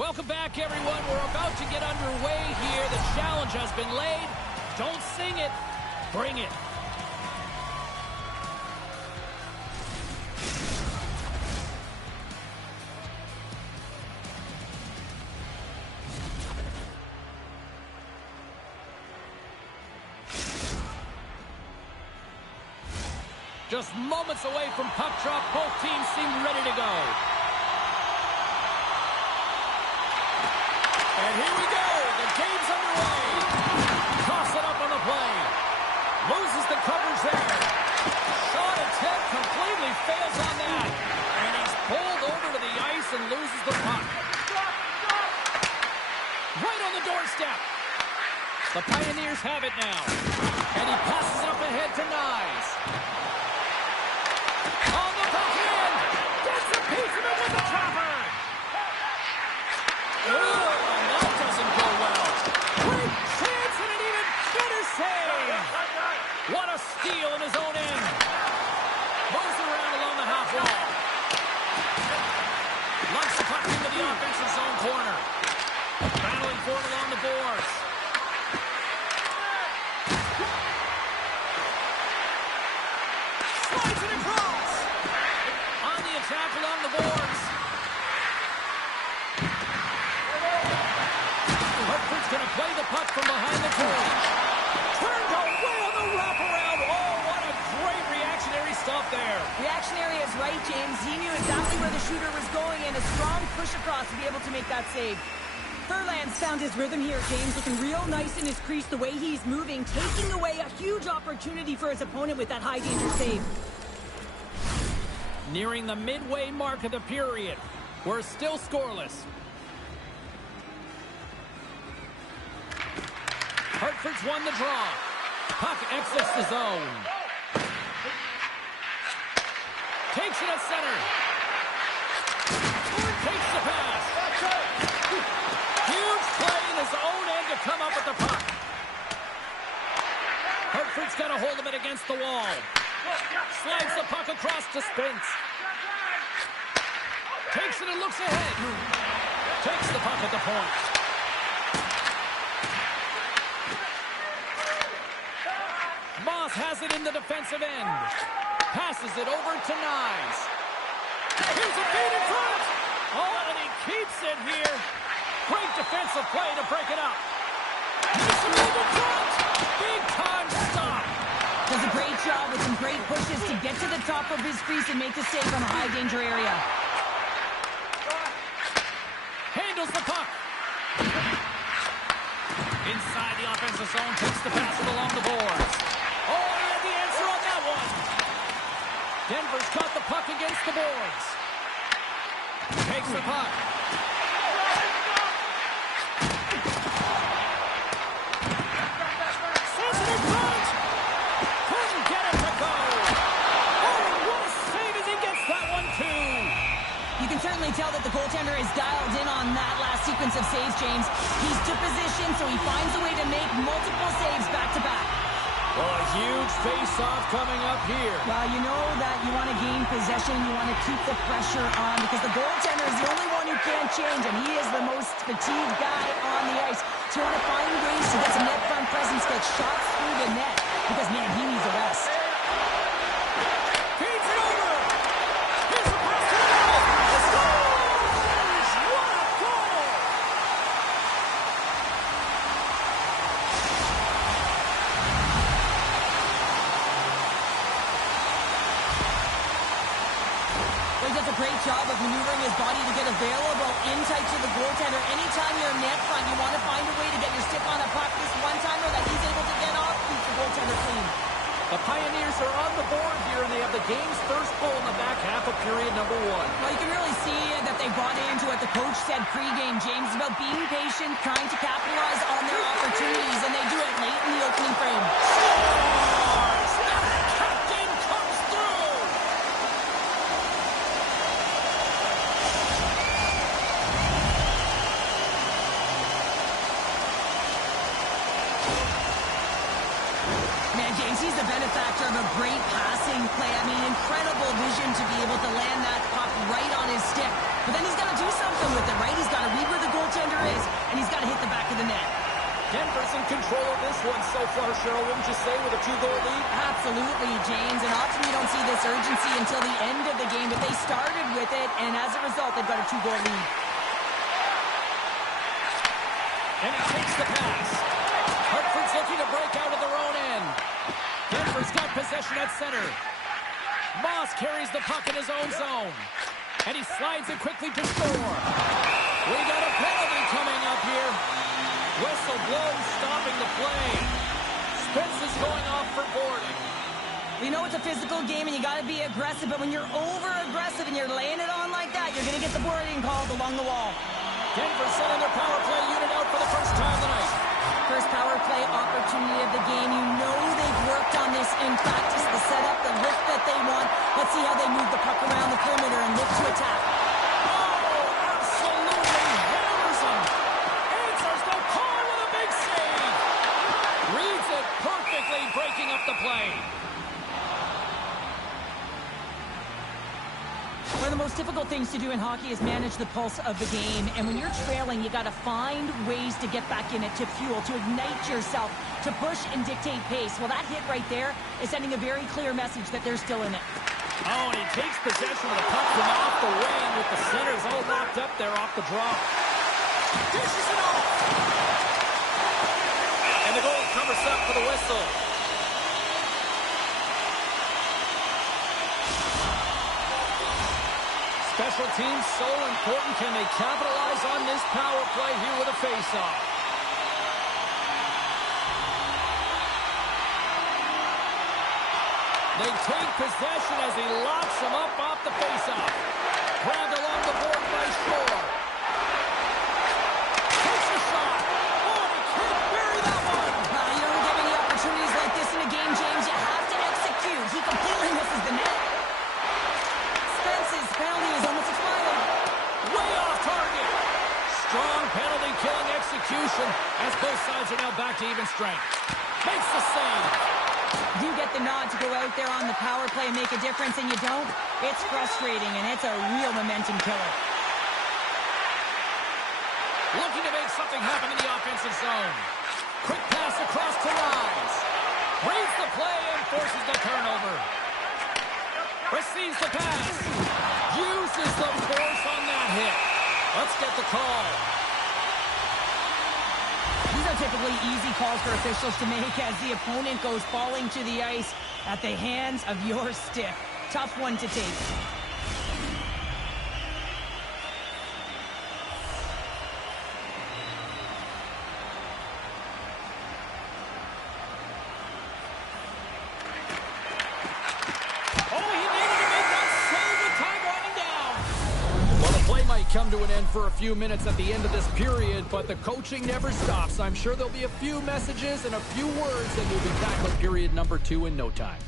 Welcome back, everyone. We're about to get underway here. The challenge has been laid. Don't sing it. Bring it. Just moments away from puck drop. Both teams seem ready to go. And here we go. The game's underway. Toss it up on the play. Loses the coverage there. Shot attempt completely fails on that. And he's pulled over to the ice and loses the puck. Right on the doorstep. The Pioneers have it now. And he passes it up ahead to Nyes. On the puck in. Gets a piece of it with the trapper. That doesn't go well. Great chance and an even better save. What a steal in his own end. Moves it around along the half wall. Lumps the puck into the offensive zone corner. Battling for it along the boards. Slides it across. On the attack along the boards. Hartford's going to play the puck from behind the cage. Turned away on the wraparound. Oh, what a great reactionary stop there. Reactionary is right, James. He knew exactly where the shooter was going and a strong push across to be able to make that save. Furlan's found his rhythm here, James, looking real nice in his crease the way he's moving, taking away a huge opportunity for his opponent with that high-danger save. Nearing the midway mark of the period. We're still scoreless. Hartford's won the draw. Puck exits the zone. Takes it at center. Takes the pass. Huge play in his own end to come up with the puck. Hartford's got a hold of it against the wall. Slides the puck across to Spence. Takes it and looks ahead. Takes the puck at the point. Moss has it in the defensive end. Passes it over to Nyes. Here's a feed in front. Oh, and he keeps it here. Great defensive play to break it up. Makes a move in front. Big time stop. Does a great job with some great pushes to get to the top of his crease and make the save from a high danger area. Handles the puck. Inside the offensive zone, takes the pass along the boards. Oh, he had the answer on that one. Denver's caught the puck against the boards. Takes the puck. Says it in front. Couldn't get it to go. Oh, what a save as he gets that one, too. You can certainly tell that the goaltender is dialed in on that last sequence of saves, James. He's to position, so he finds a way to make multiple saves back-to-back. Well, a huge face-off coming up here. Well, you know that you want to gain possession, you want to keep the pressure on, because the goaltender is the only one who can't change, and he is the most fatigued guy on the ice. So you want to find ways to get some net front presence, get shots through the net, because, man, he needs a rest. Feeds it over. Here's the pass to the middle. He scores! What a goal! He does a great job of maneuvering his body to get available in tight to the goaltender. Anytime you're net front, you want to find a way to get your stick on a puck. This one-timer that he's able to get off keeps the goaltender clean. The Pioneers are on the board here, and they have the game's first goal in the back half of period number 1. Well, you can really see that they bought into what the coach said pregame, James, about being patient, trying to capitalize on their opportunities, and they do it late in the opening frame. Scores! The captain comes through! Man, James, he's the benefactor of a great passing play. I mean, incredible vision to be able to land that puck right on his stick. But then he's got to do something with it, right? He's got to read where the goaltender is, and he's got to hit the back of the net. Denver's in control of this one so far, Cheryl, wouldn't you say, with a 2-goal lead? Absolutely, James. And often you don't see this urgency until the end of the game, but they started with it, and as a result, they've got a 2-goal lead. And he takes the pass. Hartford's looking to break out of their own end. Denver's got possession at center. Moss carries the puck in his own zone. And he slides it quickly to score. We got a penalty coming up here. Whistle blows, stopping the play. Spence is going off for boarding. We know it's a physical game and you got to be aggressive, but when you're over-aggressive and you're laying it on like that, you're going to get the boarding called along the wall. Denver sending their power play unit out for the first time tonight. First power play opportunity of the game. You know they've worked on this in practice, the setup, the lift that they want. Let's see how they move the puck around the perimeter and look to attack. Oh, absolutely hammers him. Answers the call with a big save. Reads it perfectly, breaking up the play. One of the most difficult things to do in hockey is manage the pulse of the game. And when you're trailing, you got to find ways to get back in it, to fuel, to ignite yourself, to push and dictate pace. Well, that hit right there is sending a very clear message that they're still in it. Oh, and he takes possession of the puck from off the wing with the centers all locked up there off the draw. Dishes it off. And the goal covers up for the whistle. Special teams so important. Can they capitalize on this power play here with a face-off? They take possession as he locks him up off the face-off. Grabbed along the board by Shore. Takes a shot. Oh, and he can't bury that one. You don't get many opportunities like this in a game, James. You have to execute. He completely misses the net. Spence's penalty is almost expired. Way off target. Strong penalty killing execution as both sides are now back to even strength. Makes the save. You get the nod to go out there on the power play and make a difference, and you don't. It's frustrating, and it's a real momentum killer. Looking to make something happen in the offensive zone. Quick pass across to Rise. Reads the play and forces the turnover. Receives the pass. Uses the force on that hit. Let's get the call. These are typically easy calls for officials to make as the opponent goes falling to the ice at the hands of your stick. Tough one to take. Come to an end for a few minutes at the end of this period, but the coaching never stops. I'm sure there'll be a few messages and a few words, and we'll be back with period number 2 in no time.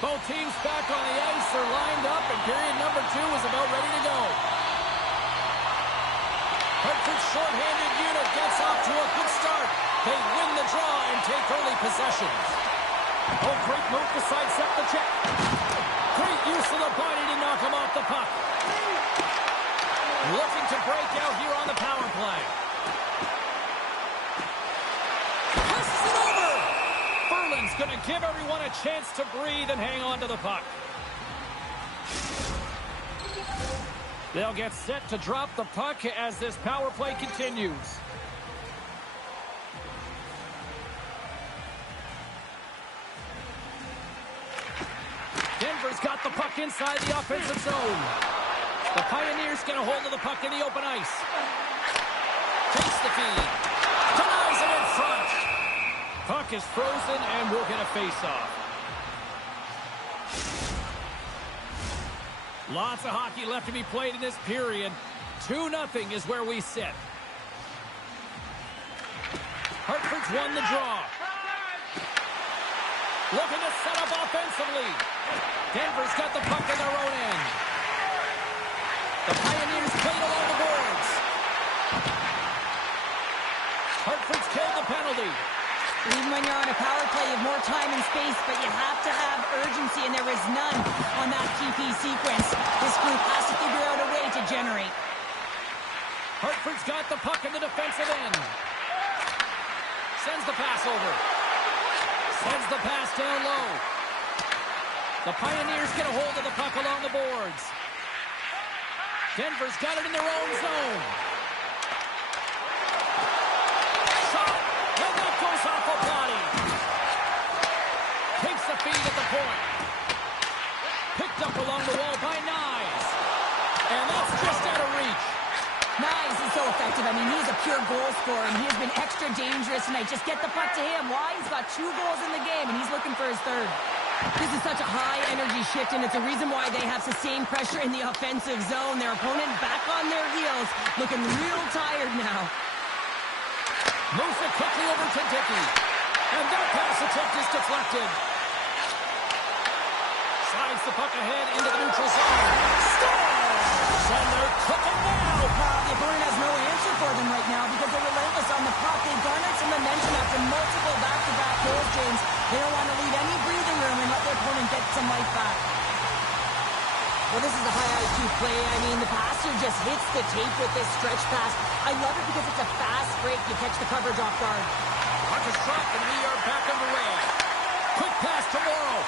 Both teams back on the ice are lined up, and period number 2 is about ready to go. Hartford's shorthanded unit gets off to a good start. They win the draw and take early possessions. Oh, great move to sidestep the check. Great use of the body to knock him off the puck. Looking to break out here on the power play. Passes it over. Berlin's going to give everyone a chance to breathe and hang on to the puck. They'll get set to drop the puck as this power play continues. Denver's got the puck inside the offensive zone. The Pioneers get a hold of the puck in the open ice. Takes the feed. Denies it in front. Puck is frozen and we'll get a face-off. Lots of hockey left to be played in this period. 2-0 is where we sit. Hartford's won the draw. Looking to set up offensively. Denver's got the puck in their own end. The Pioneers played along the boards. Hartford's killed the penalty. Even when you're on a power play, you have more time and space, but you have to have urgency, and there is none on that PP sequence. This group has to figure out a way to generate. Hartford's got the puck in the defensive end. Sends the pass over. Sends the pass down low. The Pioneers get a hold of the puck along the boards. Denver's got it in their own zone. Shot! And that goes off a body. Takes the feed at the point. Picked up along the wall by Nyes. And that's just out of reach. Nyes is so effective. I mean, he's a pure goal scorer, and he has been extra dangerous tonight. Just get the puck to him. Why? He's got 2 goals in the game, and he's looking for his third. This is such a high-energy shift, and it's a reason why they have sustained pressure in the offensive zone. Their opponent back on their heels, looking real tired now. Moves it quickly over to Dickey. And that pass attempt is deflected. Slides the puck ahead into the neutral zone. Scores! And they're cooking now. The opponent has no answer for them right now because they're relentless on the puck. They've garnered some momentum after multiple back-to-back goals, James. They don't want to leave any breathing room and let their opponent get some life back. Well, this is a high IQ play. I mean, the passer just hits the tape with this stretch pass. I love it because it's a fast break. You catch the coverage off guard. Puck is dropped and we are back underway. Quick pass to Morrow.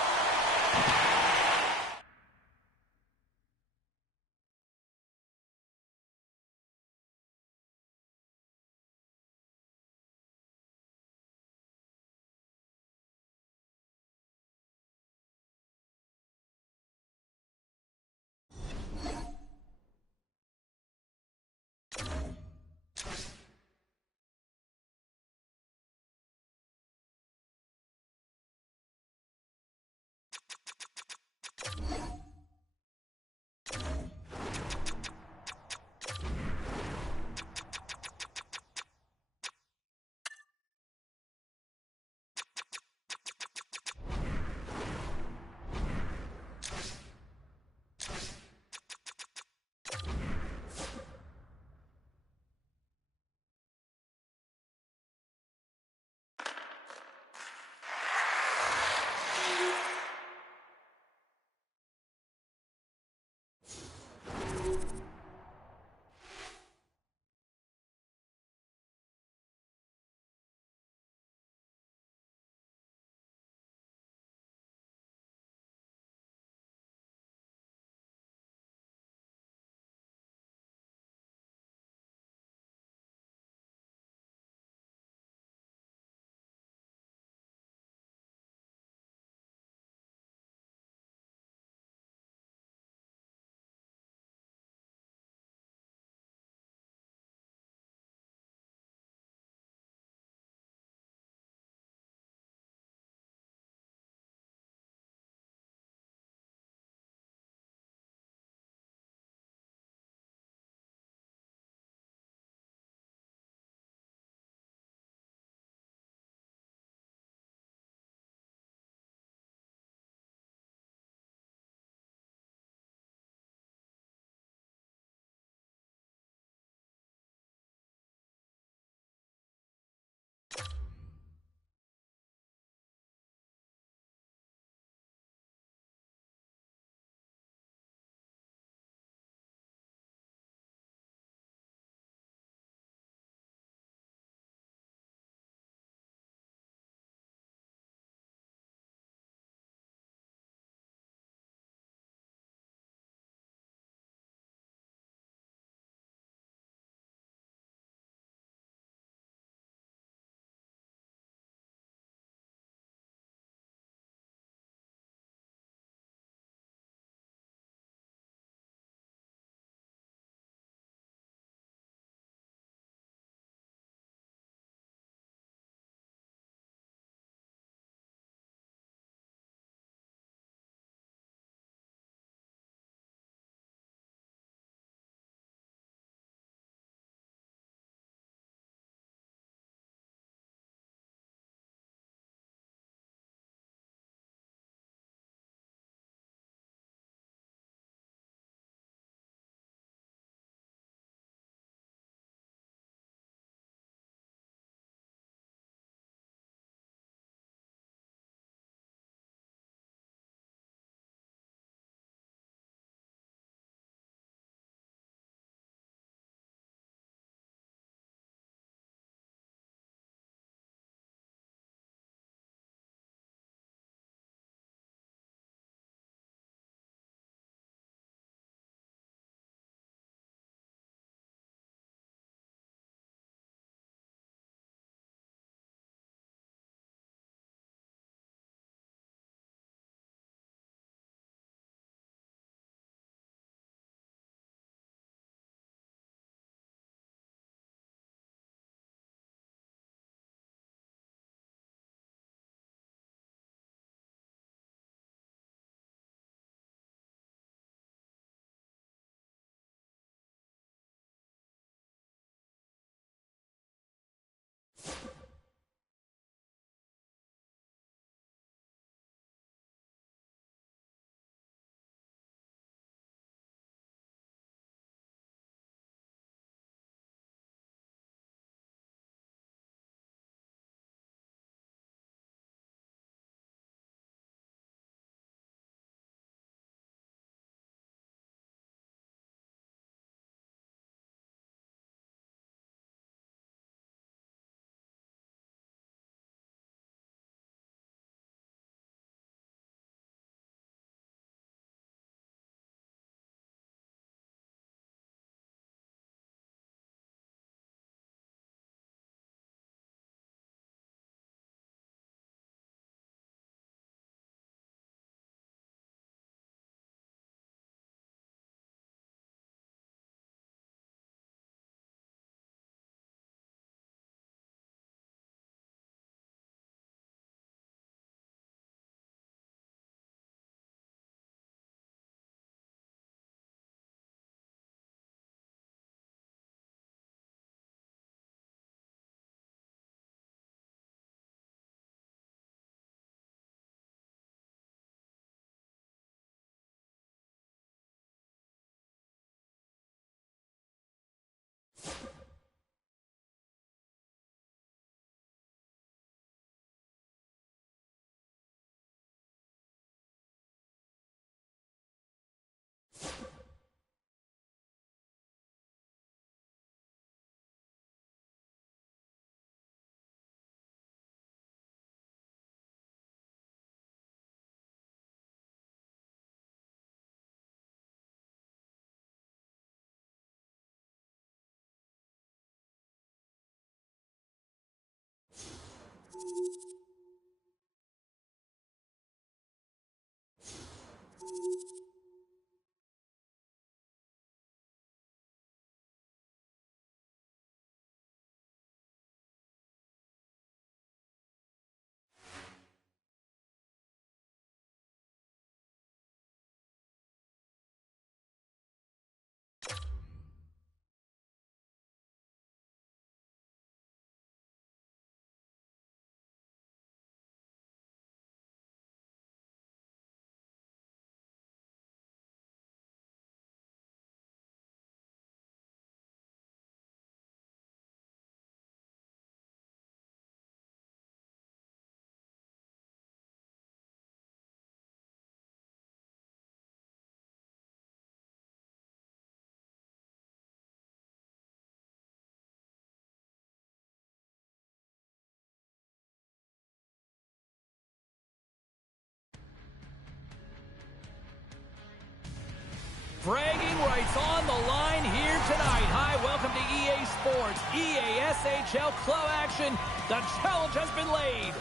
Bragging rights on the line here tonight. Hi, welcome to EA Sports, EA SHL Club action. The challenge has been laid.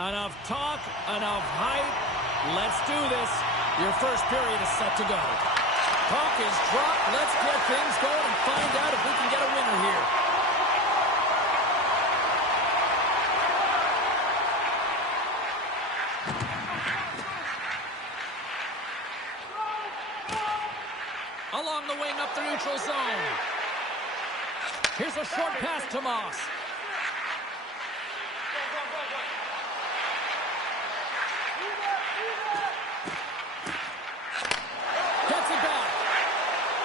Enough talk, enough hype. Let's do this. Your first period is set to go. Puck is dropped. Let's get things going and find out if we can get a winner here. Along the wing up the neutral zone. Here's a short pass to Moss.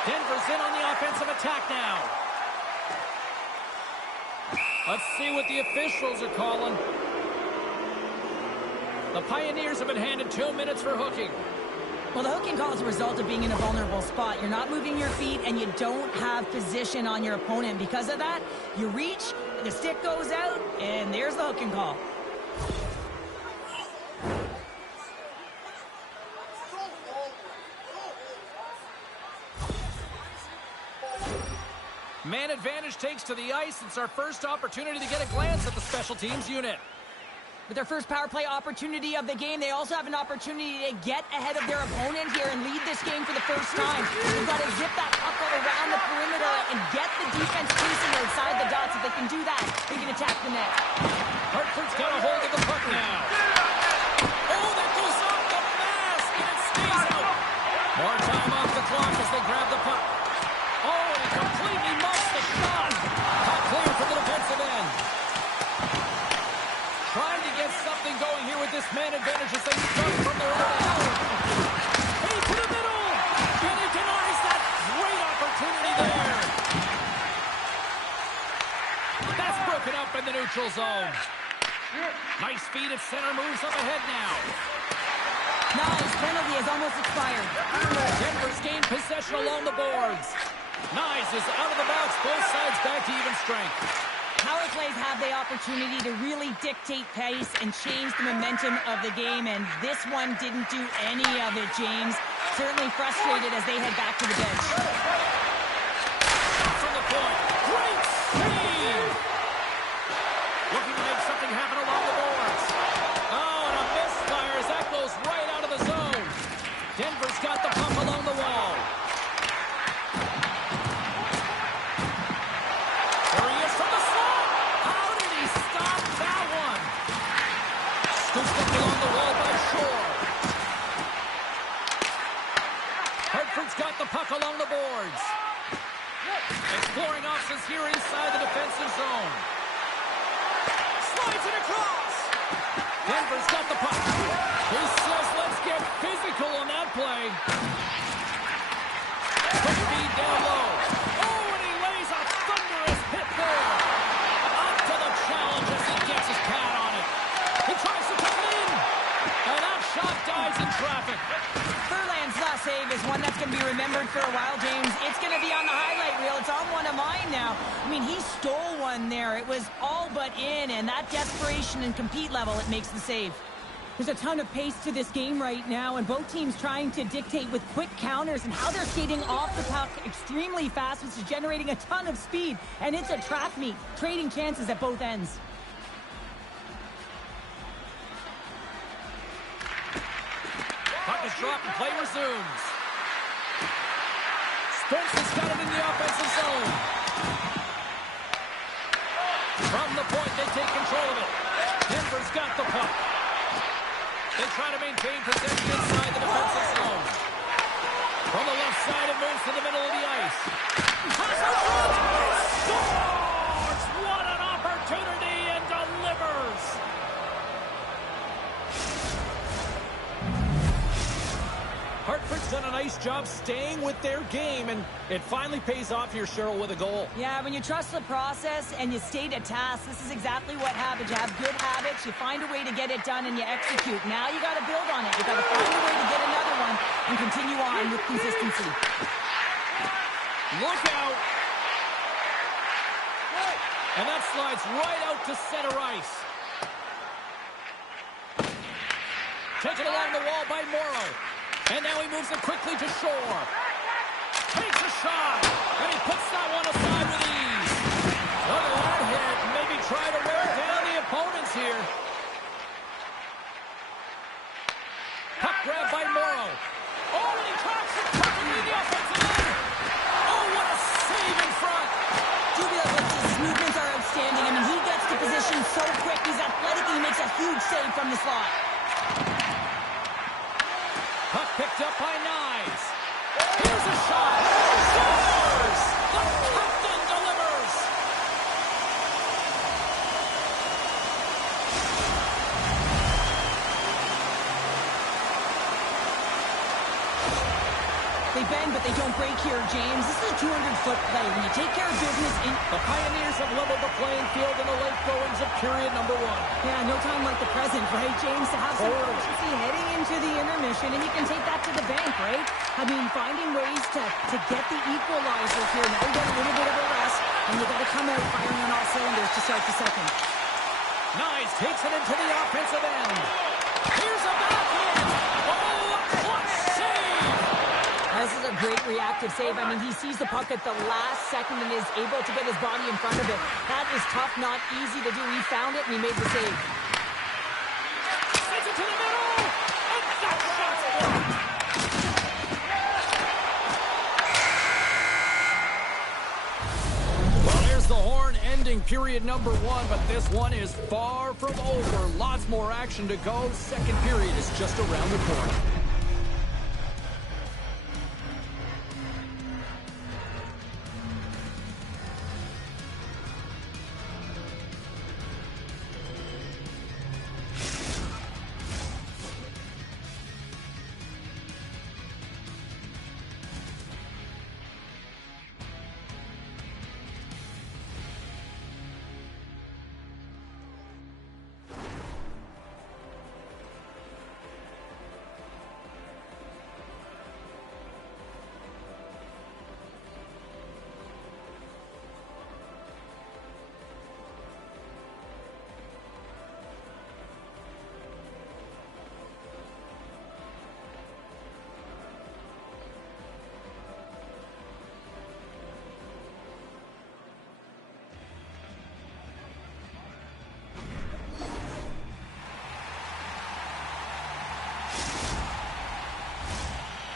Denver's in on the offensive attack now. Let's see what the officials are calling. The Pioneers have been handed 2 minutes for hooking. Well, the hooking call is a result of being in a vulnerable spot. You're not moving your feet, and you don't have position on your opponent. Because of that, you reach, the stick goes out, and there's the hooking call. Man advantage takes to the ice. It's our first opportunity to get a glance at the special teams unit. With their first power play opportunity of the game, they also have an opportunity to get ahead of their opponent here and lead this game for the first time. They've got to zip that puck around the perimeter and get the defense chasing outside the dots. If they can do that, they can attack the net. Hartford's got a hold of the puck now. Oh, that goes off the mask, and it stays out. More time off the clock as they grab the puck. Oh, and he completely muffs the shot. Puck clear from the defensive end. Trying to get something going here with this man advantage as they start from their own end. Hey, to the middle. And he denies that great opportunity there. That's broken up in the neutral zone. Nice feed at center, moves up ahead now. Nice, penalty has almost expired. Denver's gained possession along the boards. Nyes is out of the box, both sides back to even strength. Power plays have the opportunity to really dictate pace and change the momentum of the game, and this one didn't do any of it, James. Certainly frustrated as they head back to the bench. From the point. Great save! Looking to make something happen along the boards. Oh, and a misfire as that goes right out of the zone. Denver's got the puck along the wall. There he is from the slot. How did he stop that one? Scooped up along the wall by Shore. Hartford's got the puck along the boards. Exploring options here inside the defensive zone. Slides it across. Denver's got the puck. He says, let's get physical on that play. Quick feed down low. Oh, and he lays a thunderous hit there. Up to the challenge as he gets his pad on it. He tries to tuck it in. And that shot dives in traffic. Furlan's last save is one that's going to be remembered for a while, James. It's going to be on the highlight reel. It's on one of mine now. I mean, he stole one there. It was all but in, and that desperation and compete level, it makes the save. There's a ton of pace to this game right now, and both teams trying to dictate with quick counters and how they're skating off the puck extremely fast, which is generating a ton of speed. And it's a trap meet, trading chances at both ends. Puck is dropped and play resumes. Spence has got it in the offensive zone. From the point, they take control of it. Denver's got the puck. They try to maintain possession inside the defensive zone. From the left side, it moves to the middle of the ice. Scores! What an opportunity, and delivers! Hartford's done a nice job staying with their game, and it finally pays off here, Cheryl, with a goal. Yeah, when you trust the process and you stay to task, this is exactly what happens. You have good habits, you find a way to get it done, and you execute. Now you got to build on it. You got to find a way to get another one and continue on with consistency. Look out! And that slides right out to center ice. Taken along the wall by Morrow. And now he moves it quickly to shore. Takes a shot. And he puts that one aside with ease. Look at that hit. Maybe try to wear down the opponents here. Puck grab by Morrow. Oh, and he tracks it perfectly in the offensive end. Oh, what a save in front. His movements are outstanding. I mean, he gets to position so quick. He's athletic and he makes a huge save from the slot. Puck picked up by Nyes. Here's a shot. Scores! The captain delivers. They bend, but they don't break here, James. This is a 200-foot play. When you take care of business in... The Pioneers have leveled the playing field in the late goings of period number 1. Yeah, no time like the present, right, James? To have some urgency heading into the intermission, and you can take that to the bank, right? I mean, finding ways to get the equalizer here. Now you got a little bit of a rest, and you got to come out firing on all cylinders to start the second. Nyes takes it into the offensive end. Here's a backhand. Oh, what a save! This is a great reactive save. I mean, he sees the puck at the last second and is able to get his body in front of it. That is tough, not easy to do. He found it, and he made the save. Sends it to the middle, and that shot's blocked. Well, there's the horn ending period number 1, but this one is far from over. Lots more action to go. Second period is just around the corner.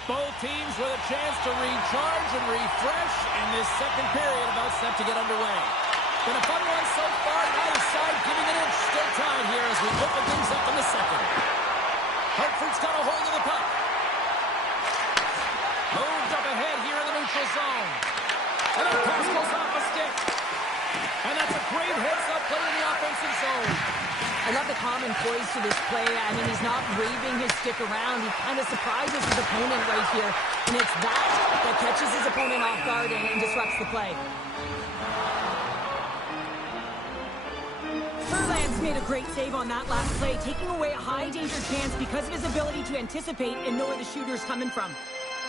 Both teams with a chance to recharge and refresh in this second period about set to get underway. Been a fun one so far. Neither side giving an inch. Still tied here as we open things up in the second. Hartford's got a hold of the puck. Moved up ahead here in the neutral zone. And that pass goes off a stick. And that's a great heads-up play in the offensive zone. I love the common poise to this play. I mean, he's not waving his stick around. He kind of surprises his opponent right here. And it's that catches his opponent off guard and disrupts the play. Furlan's made a great save on that last play, taking away a high-danger chance because of his ability to anticipate and know where the shooter's coming from.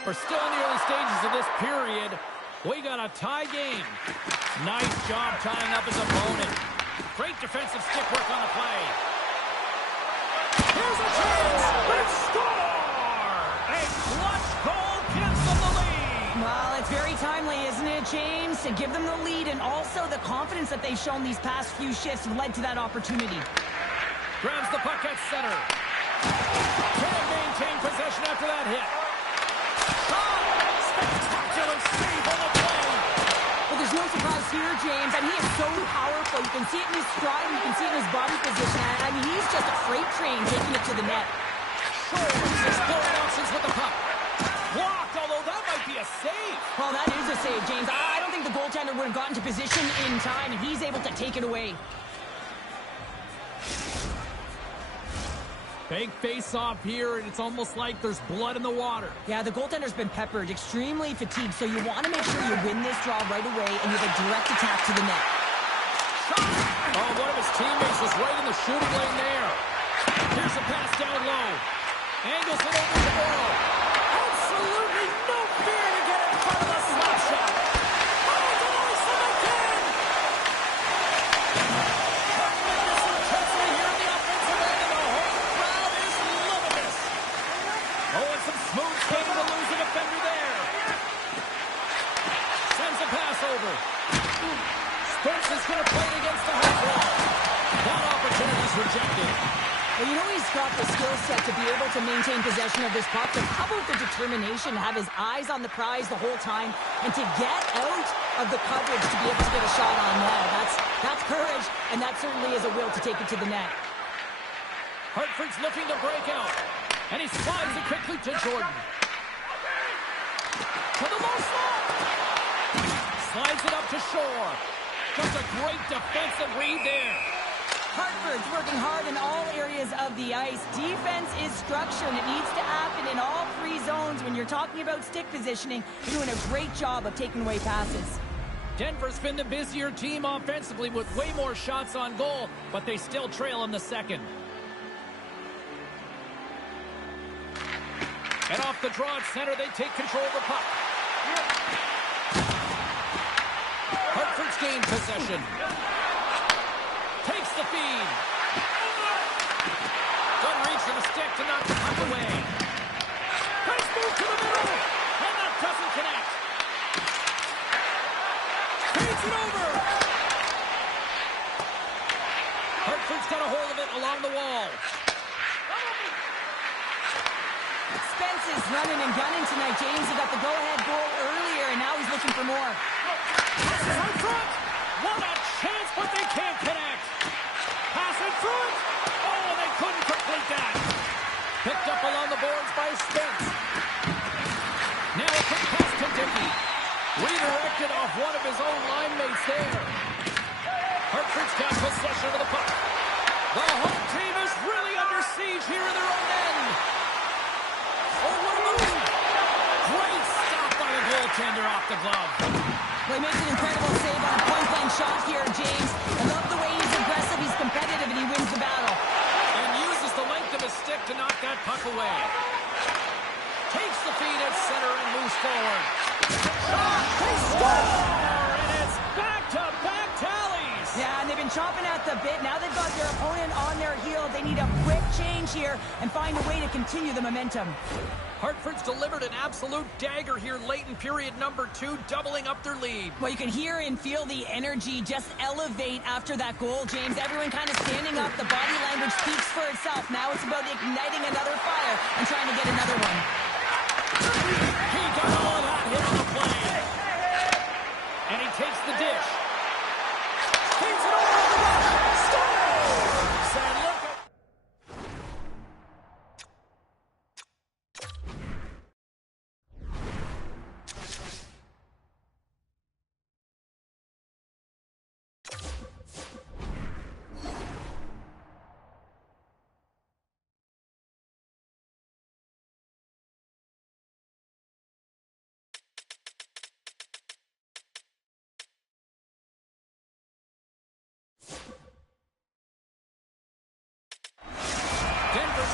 We're still in the early stages of this period. We got a tie game. Nice job tying up his opponent. Great defensive stick work on the play. Here's a chance. Let's score! A clutch goal gives them the lead. Well, it's very timely, isn't it, James? To give them the lead, and also the confidence that they've shown these past few shifts have led to that opportunity. Grabs the puck at center. Can't maintain possession after that hit. Spectacular save on the play. Well, there's no surprise here, James. I mean, he is so powerful. You can see it in his stride, and you can see it in his body position. I mean, he's just a freight train taking it to the net. He's exploring options with the puck. Blocked, although that might be a save. Well, that is a save, James. I don't think the goaltender would have gotten to position in time, and he's able to take it away. Big face-off here, and it's almost like there's blood in the water. Yeah, the goaltender's been peppered, extremely fatigued, so you want to make sure you win this draw right away, and you have a direct attack to the net. Oh, one of his teammates was right in the shooting lane there. Here's a pass down low. Angles it over to Earl. Absolutely no fear to get in front of the slap shot. Oh, denies him again! Tremendous intensity here in the offensive end, and the whole crowd is loving this. Oh, and some smooth skating to lose a defender there. Sends a pass over. Spence is going to play it against the half wall. That opportunity's rejected. Well, you know he's got the skill set to be able to maintain possession of this puck, but how about the determination to have his eyes on the prize the whole time and to get out of the coverage to be able to get a shot on net? That's courage, and that certainly is a will to take it to the net. Hartford's looking to break out, and he slides it quickly to Jordan. To the low slot. Slides it up to Shore. Just a great defensive read there. Hartford's working hard in all areas of the ice. Defense is structure, and it needs to happen in all three zones. When you're talking about stick positioning, you're doing a great job of taking away passes. Denver's been the busier team offensively with way more shots on goal, but they still trail in the second. And off the draw at center, they take control of the puck. Hartford's gained possession. Takes the feed. Good reach for the stick to knock the puck away. Nice move to the middle. And that doesn't connect. Feeds it over. Hartford's got a hold of it along the wall. Spence is running and gunning tonight. James, he got the go-ahead goal earlier, and now he's looking for more. Passes in front. What a chance, but they can't connect. Pass in front. Oh, they couldn't complete that. Picked up along the boards by Spence. Now a quick pass to Dickey. Redirected off one of his own line mates there. Hartford's got possession of the puck. The home team is really under siege here in their own end. Oh, what a move. Great stop by the goaltender off the glove. Well, he makes an incredible save on a point-blank shot here, James. I love the way he's aggressive, he's competitive, and he wins the battle. And uses the length of his stick to knock that puck away. Takes the feed at center and moves forward. They score! And it's back-to-back tallies! Yeah, and they've been chomping at the bit. Now they've got their opponent on their heel. They need a quick change here and find a way to continue the momentum. Hartford's delivered an absolute dagger here late in period number 2, doubling up their lead. Well, you can hear and feel the energy just elevate after that goal, James. Everyone kind of standing up. The body language speaks for itself. Now it's about igniting another fire and trying to get another one. He got all of that hit on the play. And he takes the dish. Feeds it over the rush. Scores! And look at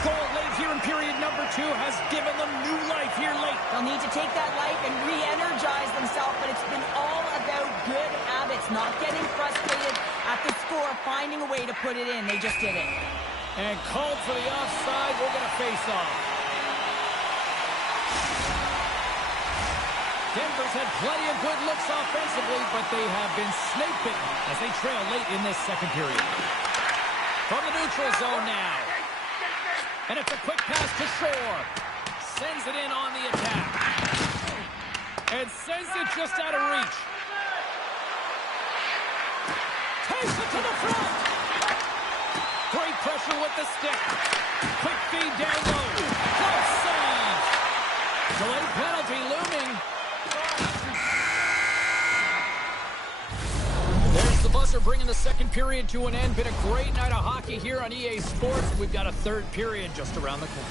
Goal late here in period number 2 has given them new life here late. They'll need to take that life and re-energize themselves, but it's been all about good habits, not getting frustrated at the score, finding a way to put it in. They just did it. And called for the offside. We're going to face off. Denver's had plenty of good looks offensively, but they have been snake-bitten as they trail late in this second period. From the neutral zone now. And it's a quick pass to Shore. Sends it in on the attack. And sends it just out of reach. Takes it to the front. Great pressure with the stick. Quick feed down low. Close save. Delayed penalty looming. There's the buzzer bringing the second period to an end. Been a great night of hockey here on EA Sports. We've got a third period just around the corner.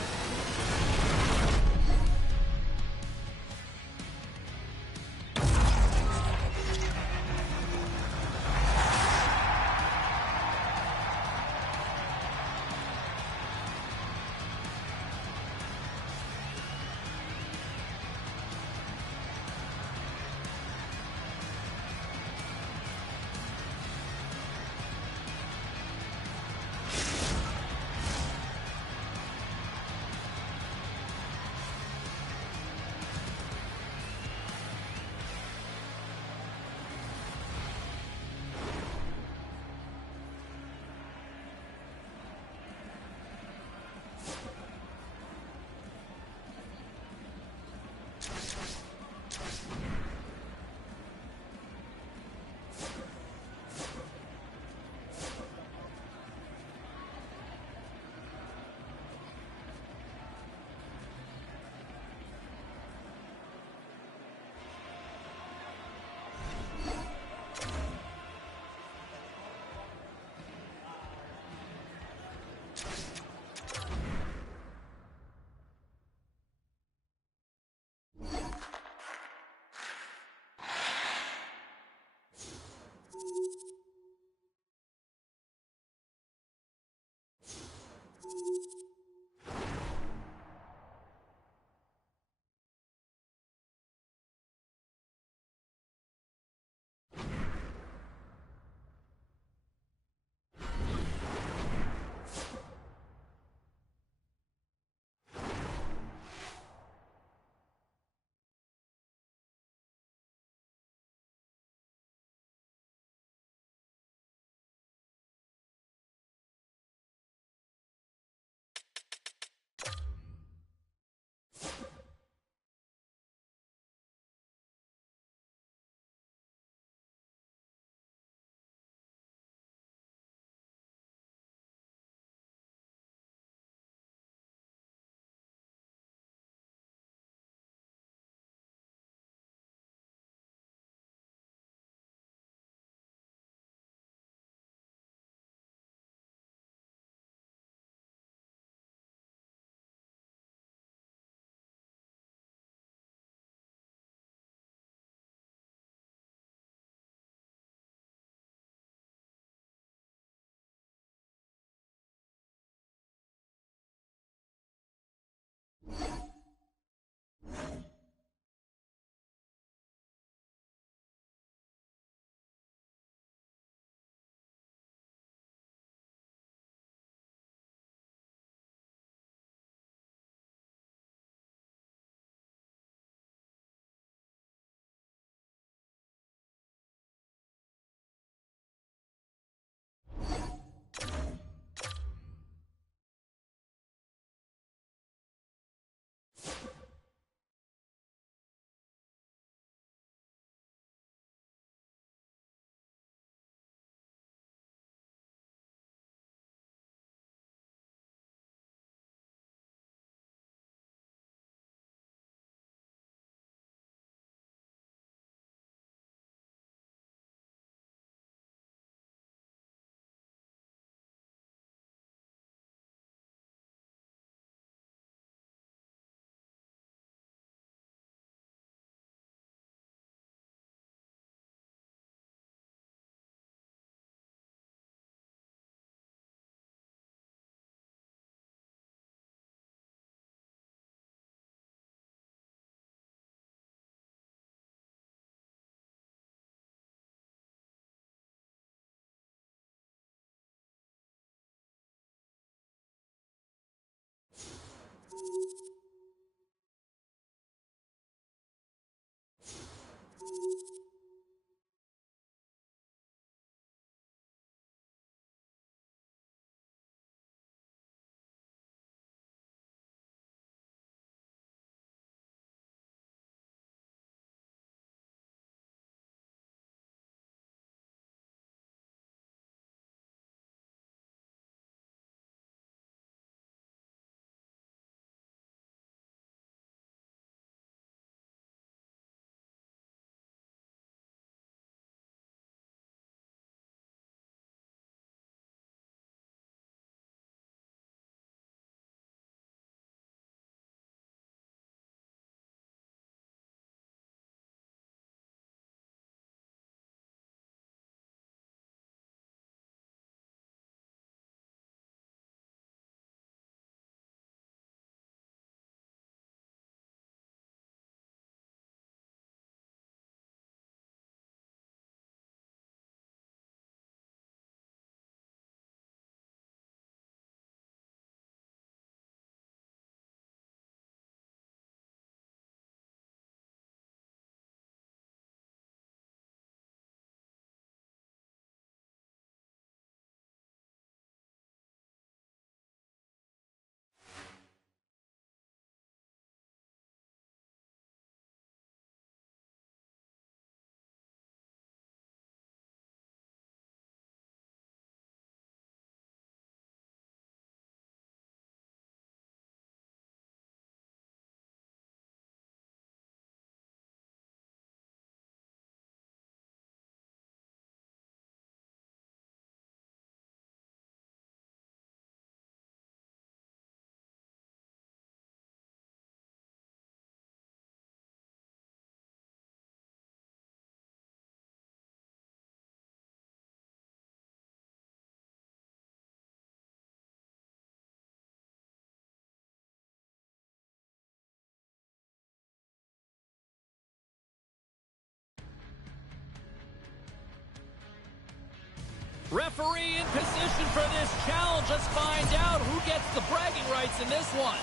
Referee in position for this challenge. Let's find out who gets the bragging rights in this one.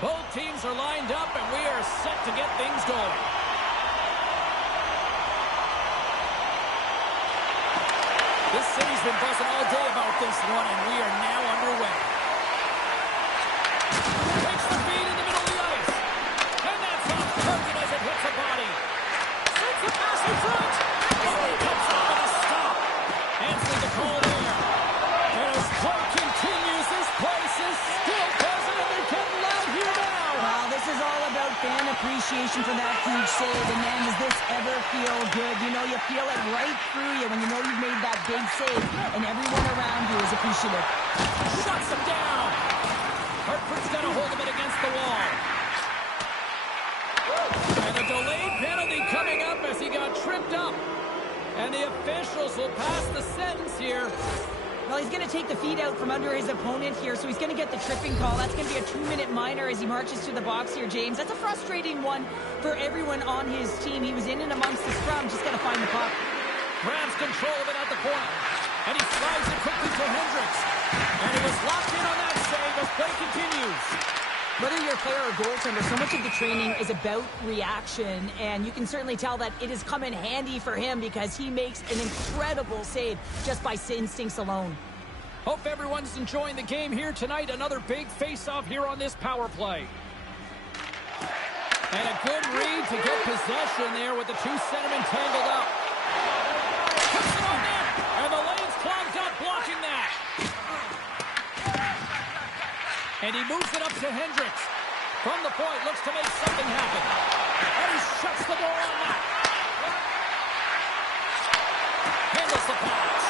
Both teams are lined up, and we are set to get things going. This city's been buzzing all day about this one, and we are now underway. Takes the feed in the middle of the ice. And that's off target as it hits the body. Sends the pass in front. Oh, he comes up with a stop. Answering the call there. And as play continues, this place is still buzzing, and they're getting loud here now. Wow, this is all about fan appreciation for that huge save. And man, does this ever feel good. You know, you feel it right through you when you know you've made that big save, and everyone around you is appreciative. Shuts him down. Hartford's got to hold him against the wall. And a delayed penalty coming up as he got tripped up. And the officials will pass the sentence here. Well, he's going to take the feet out from under his opponent here, so he's going to get the tripping call. That's going to be a 2-minute minor as he marches to the box here, James. That's a frustrating one for everyone on his team. He was in and amongst the scrum, just got to find the puck. Grabs control of it at the corner. And he slides it quickly to Hendricks. And he was locked in on that save as play continues. Whether you're a player or goaltender, so much of the training is about reaction, and you can certainly tell that it has come in handy for him because he makes an incredible save just by instincts alone. Hope everyone's enjoying the game here tonight. Another big face-off here on this power play. And a good read to get possession there with the two centermen tangled up. Puts it on net, and the lane's clogged up blocking that. And he moves it up to Hendricks. From the point, looks to make something happen. And he shuts the door on that. Handles the pass.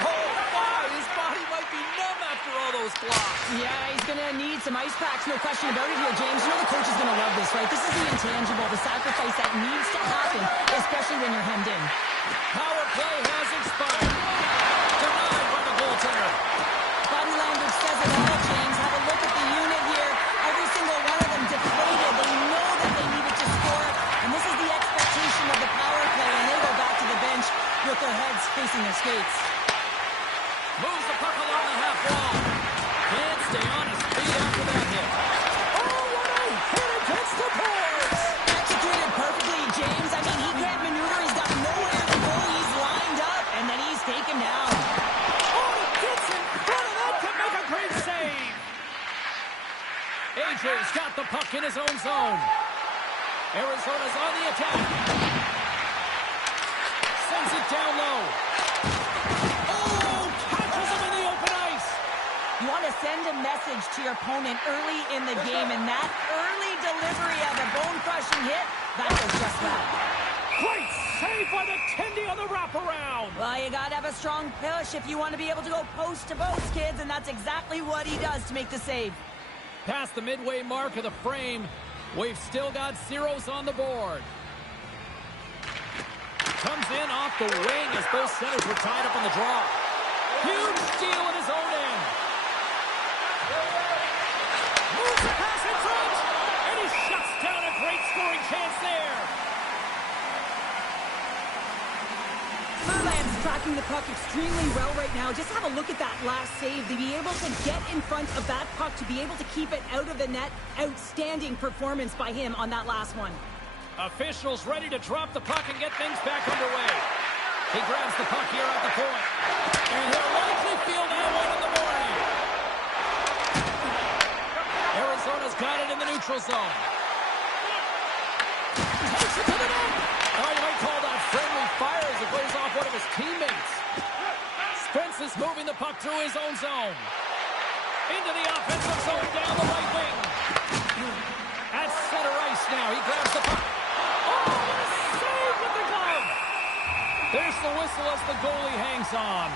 Oh, my, his body might be numb after all those blocks. Yeah, he's going to need some ice packs, no question about it here, James. You know the coach is going to love this, right? This is the intangible, the sacrifice that needs to happen, especially when you're hemmed in. Power play has expired. Denied by the goaltender. Body line Rangers got the puck in his own zone. Arizona's on the attack. Sends it down low. Oh, catches him in the open ice. You want to send a message to your opponent early in the game, and that early delivery of a bone-crushing hit, that does just that. Great save by the Kendi on the wraparound. Well, you got to have a strong push if you want to be able to go post to post, kids, and that's exactly what he does to make the save. Past the midway mark of the frame, we've still got zeros on the board. Comes in off the wing as both centers were tied up on the draw. Huge steal in his own end. Moves the pass in front, and he shuts down a great scoring chance there. Furlan's tracking the puck extremely well right now. Just have a look at that last save. To be able to get in front of that puck, to be able to keep it out of the net, outstanding performance by him on that last one. Officials ready to drop the puck and get things back underway. He grabs the puck here at the point. And he'll likely feel that one in the morning. Arizona's got it in the neutral zone. Takes it to the net. Oh, you might call that friendly fire as it goes off one of his teammates. Spence is moving the puck through his own zone. Into the offensive zone down the right wing. At center ice now. He grabs the puck. Oh, what a save with the glove. There's the whistle as the goalie hangs on.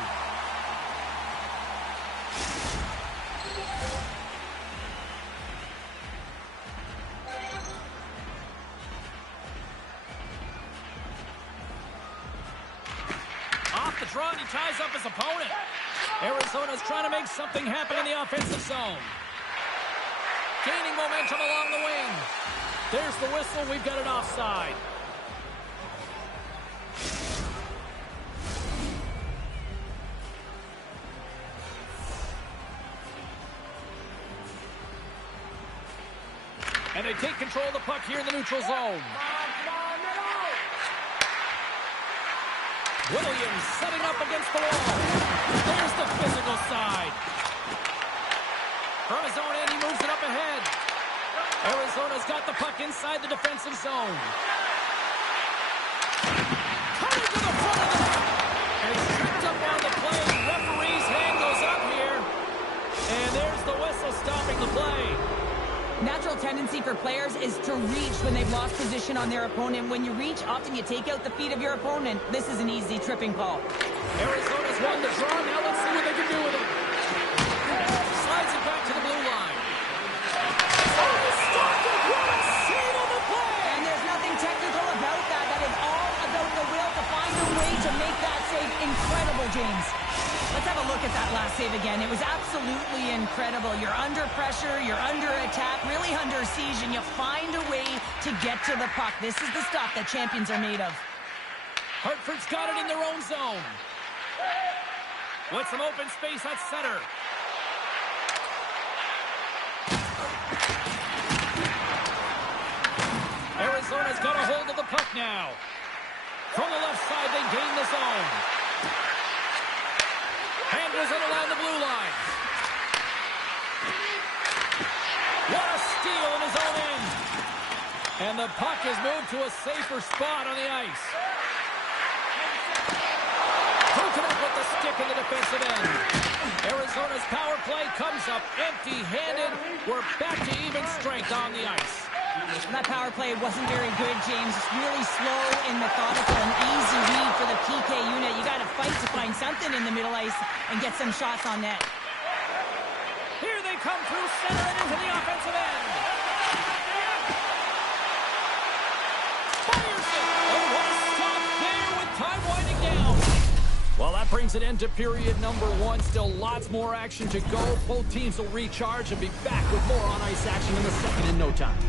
Off the draw, and he ties up his opponent. Arizona's trying to make something happen in the offensive zone. Gaining momentum along the wing. There's the whistle. We've got it offside. And they take control of the puck here in the neutral zone. Williams setting up against the wall. There's the physical side. From his own end, he moves it up ahead. Arizona's got the puck inside the defensive zone. Coming to the front of the net. And he's tripped up on the play. Referee's hand goes up here. And there's the whistle stopping the play. Natural tendency for players is to reach when they've lost position on their opponent. When you reach, often you take out the feet of your opponent. This is an easy tripping call. Arizona's won the draw. Now let's see what they can do with it. Slides it back to the blue line. Oh, stopped it! What a save on the play! And there's nothing technical about that. That is all about the will to find a way to make that save incredible, James. Let's have a look at that last save again. It was absolutely incredible. You're under pressure, you're under attack, really under siege, and you find a way to get to the puck. This is the stuff that champions are made of. Hartford's got it in their own zone. With some open space at center. Arizona's got a hold of the puck now. From the left side, they gain the zone. Handles it along the blue line. What a steal in his own end. And the puck has moved to a safer spot on the ice. Broken up with the stick in the defensive end. Arizona's power play comes up empty-handed. We're back to even strength on the ice. That power play wasn't very good, James. It's really slow and methodical, an easy read for the PK unit. You got to fight to find something in the middle ice and get some shots on net. Here they come through center and into the offensive end. Fires it. Oh, what a stop there with time winding down. Well, that brings an end to period number one. Still lots more action to go. Both teams will recharge and be back with more on-ice action in the second in no time.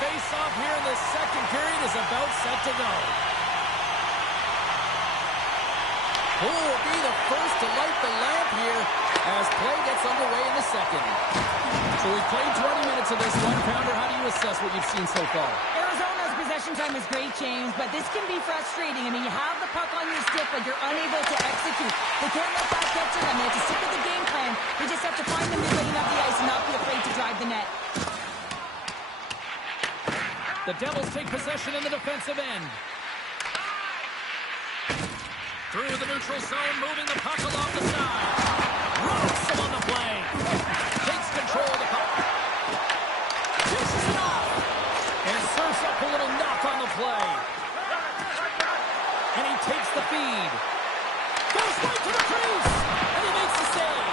face-off here in the second period is about set to go. Who will be the first to light the lamp here as play gets underway in the second? So we've played 20 minutes of this one. Pounder, how do you assess what you've seen so far? Arizona's possession time is great, James, but this can be frustrating. I mean, you have the puck on your stick, but you're unable to execute. They can't let that get to them. They have to stick with the game plan. They just have to find the mid-lane of the ice and not be afraid to drive the net. The Devils take possession in the defensive end. Through the neutral zone, moving the puck along the side. Rocks him on the play. Takes control of the puck. Dishes it off. And serves up a little knock on the play. And he takes the feed. Goes right to the crease. And he makes the save.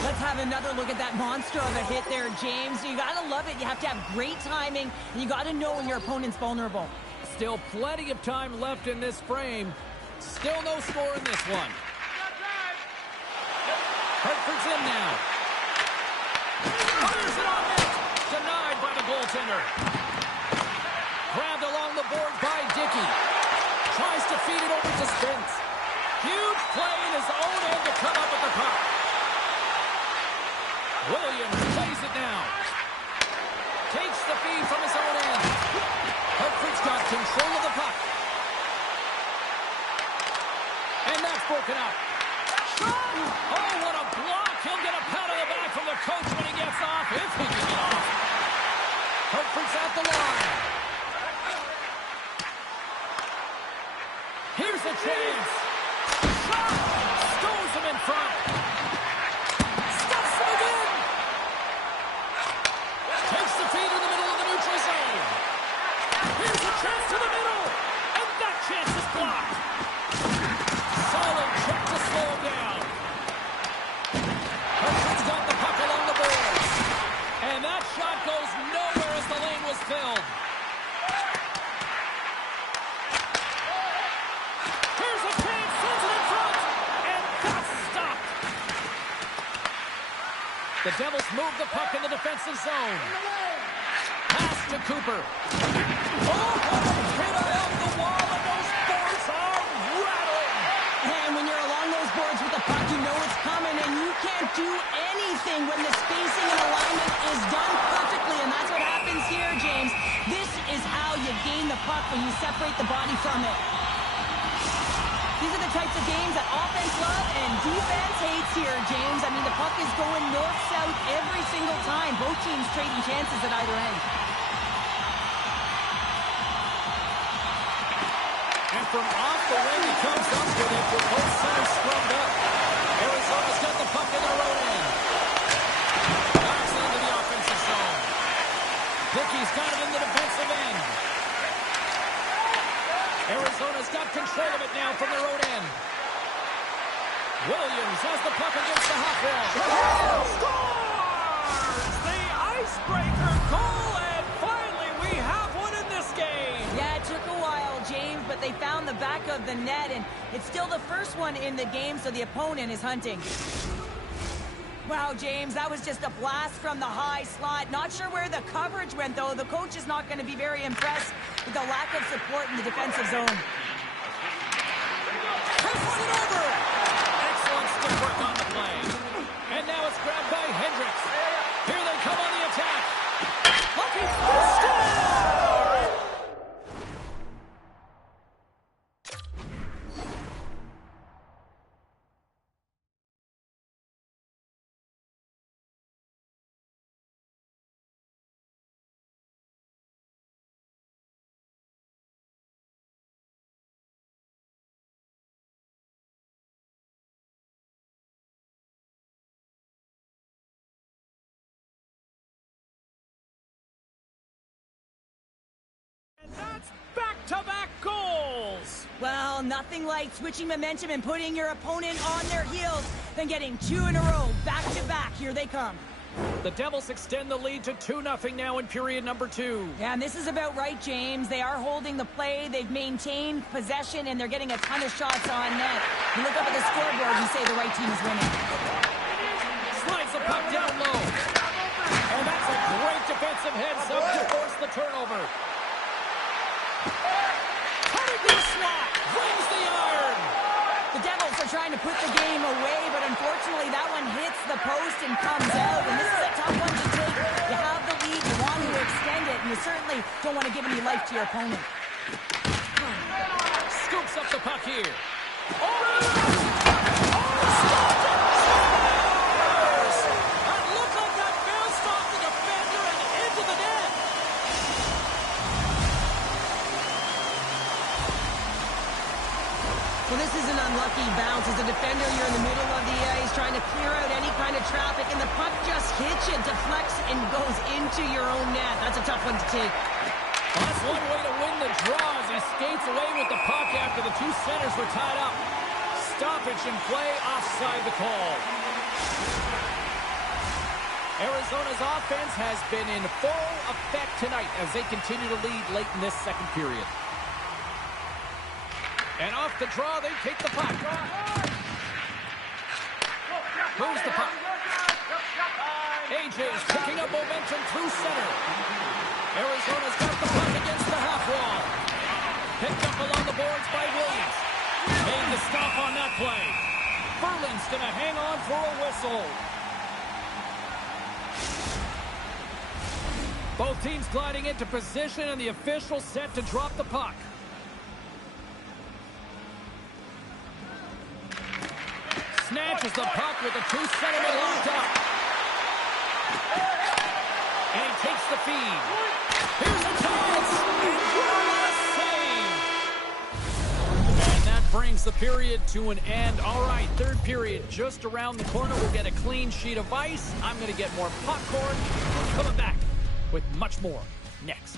Let's have another look at that monster of a hit there, James. You gotta love it. You have to have great timing, and you gotta know when your opponent's vulnerable. Still plenty of time left in this frame. Still no score in this one. Hartford's in now. Fires it on net. Denied by the goaltender. Grabbed along the board by Dickey. Tries to feed it over to Spence. Huge play in his own end to come up with the puck. Williams plays it now. Takes the feed from his own end. Hartford's got control of the puck. And that's broken up. Oh, what a block. He'll get a pat on the back from the coach when he gets off, if he can get off. Hartford's at the line. Here's a chance. Shot! Stones him in front. Stuffs him again. Takes the feed in the middle of the neutral zone. Here's a chance to the middle. And that chance is blocked. Solid check to slow him down. Hartford's got the puck along the boards. And that shot goes nowhere as the lane was filled. Here's a chance, sends it in front, and that's stopped. The Devils move the puck in the defensive zone. Pass to Cooper. Oh, hit off the wall, and those boards are rattling. And when you're along those boards with the puck, you know it's coming, and you can't do anything when the spacing and alignment is done perfectly, and that's what happens here, James. This is how you gain the puck, when you separate the body from it. These are the types of games that offense loves and defense hates here, James. I mean, the puck is going north-south every single time. Both teams trading chances at either end. And from off the wing, he comes up with it with both centers scrummed up. Arizona's got the puck in their own end. Knocks it into the offensive zone. Dickey's got it in the defensive end. Arizona's got control of it now from their own end. Williams has the puck against the half wall. Scores! The icebreaker goal, and finally we have one in this game. Yeah, it took a while, James, but they found the back of the net, and it's still the first one in the game, so the opponent is hunting. Wow, James, that was just a blast from the high slot. Not sure where the coverage went, though. The coach is not going to be very impressed with the lack of support in the defensive zone. Passes it over! Excellent stick work on the play. And now it's grabbed by Hendricks. Here they come on the attack. Lucky score! And that's back-to-back goals! Well, nothing like switching momentum and putting your opponent on their heels than getting two in a row, back-to-back. Here they come. The Devils extend the lead to 2-0 now in period number 2. Yeah, and this is about right, James. They are holding the play, they've maintained possession, and they're getting a ton of shots on net. You look up at the scoreboard and say the right team is winning. Slides the puck down low. And that's a great defensive heads-up to force the turnover. Cutting the slot. Brings the iron. The Devils are trying to put the game away, but unfortunately that one hits the post and comes out. And this is a tough one to take. You have the lead, you want to extend it, and you certainly don't want to give any life to your opponent. Scoops up the puck here. Well, this is an unlucky bounce. As a defender, you're in the middle of the ice trying to clear out any kind of traffic, and the puck just hits you, deflects, and goes into your own net. That's a tough one to take. Well, that's one way to win the draw as he skates away with the puck after the two centers were tied up. Stoppage in play, offside the call. Arizona's offense has been in full effect tonight as they continue to lead late in this second period. And off the draw, they take the puck. Moves the puck. AJ's picking up momentum through center. Arizona's got the puck against the half wall. Picked up along the boards by Williams. Made the stop on that play. Berlin's going to hang on for a whistle. Both teams gliding into position, and the official set to drop the puck. Snatches the puck with the two centermen locked up. And he takes the feed. Here's a chance. And save. And that brings the period to an end. All right, third period just around the corner. We'll get a clean sheet of ice. I'm going to get more popcorn. We're coming back with much more next.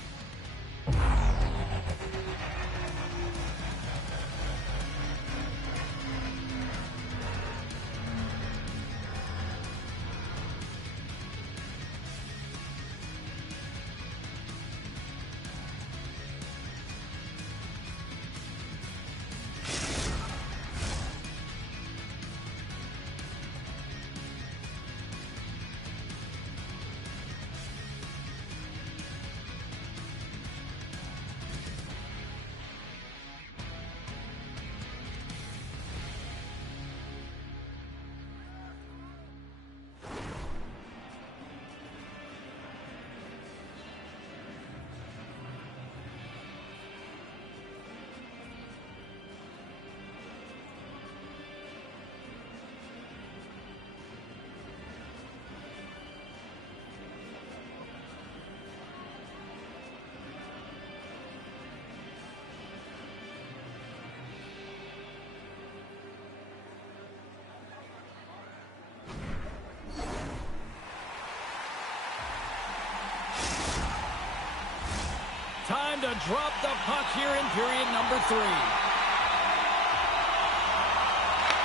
Time to drop the puck here in period number 3.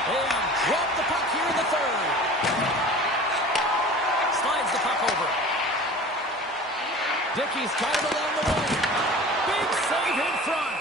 And drop the puck here in the third. Slides the puck over. Dickey's got it along the wing. Big save in front.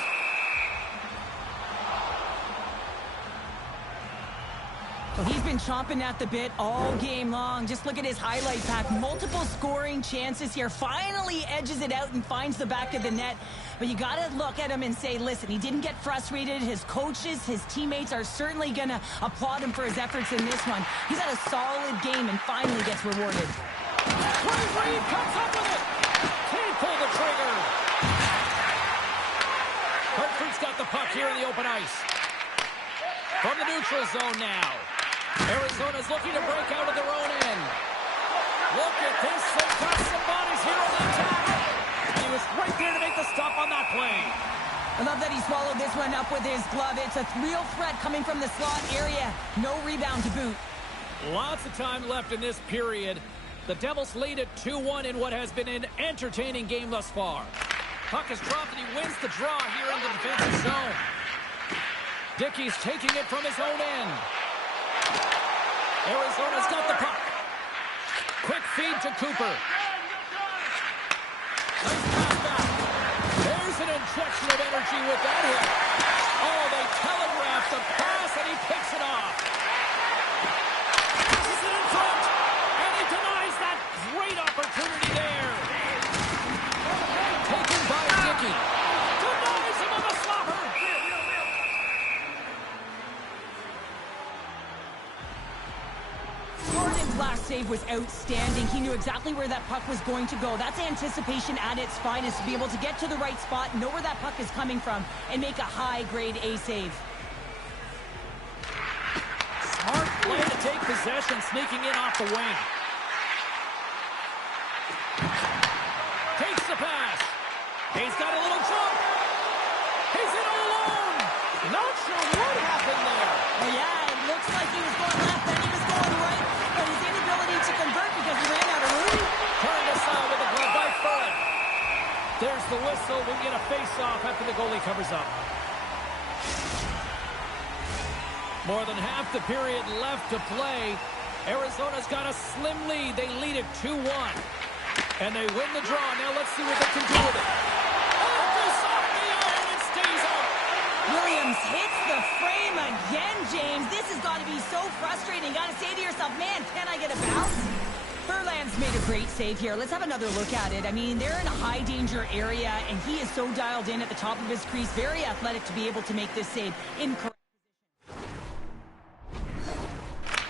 Well, he's been chomping at the bit all game long. Just look at his highlight pack. Multiple scoring chances here. Finally edges it out and finds the back of the net. But you got to look at him and say, listen, he didn't get frustrated. His coaches, his teammates are certainly going to applaud him for his efforts in this one. He's had a solid game and finally gets rewarded. Reed comes up with it. Can't pull the trigger. Hartford's got the puck here in the open ice. From the neutral zone now. Arizona's looking to break out of their own end. Look at this. They've got some bodies here on the attack. He was right there to make the stop on that play. I love that he swallowed this one up with his glove. It's a real threat coming from the slot area. No rebound to boot. Lots of time left in this period. The Devils lead at 2-1 in what has been an entertaining game thus far. Puck is dropped and he wins the draw here in the defensive zone. Dickey's taking it from his own end. Arizona's got the puck. Quick feed to Cooper. Nice pass back. There's an injection of energy with that hit. Oh, they telegraphed the pass and he picks it off. Passes it in front. last save was outstanding. He knew exactly where that puck was going to go. That's anticipation at its finest, to be able to get to the right spot, know where that puck is coming from, and make a high-grade A save. Smart play to take possession, sneaking in off the wing. Takes the pass. He's got a little jump. He's in all alone. Not sure what happened there. Well, yeah, it looks like he was going left, then he was going right, but his inability to convert because he ran out of room. Turned aside with a glove by Furlan. There's the whistle. We'll get a face-off after the goalie covers up. More than half the period left to play. Arizona's got a slim lead. They lead it 2-1. And they win the draw. Now let's see what they can do with it. Oh, just off the iron and stays out. Williams hits the frame again, James. This has got to be so frustrating. Got to say to yourself, man, can I get a bounce? Furlan's made a great save here. Let's have another look at it. I mean, they're in a high-danger area, and he is so dialed in at the top of his crease. Very athletic to be able to make this save in correct.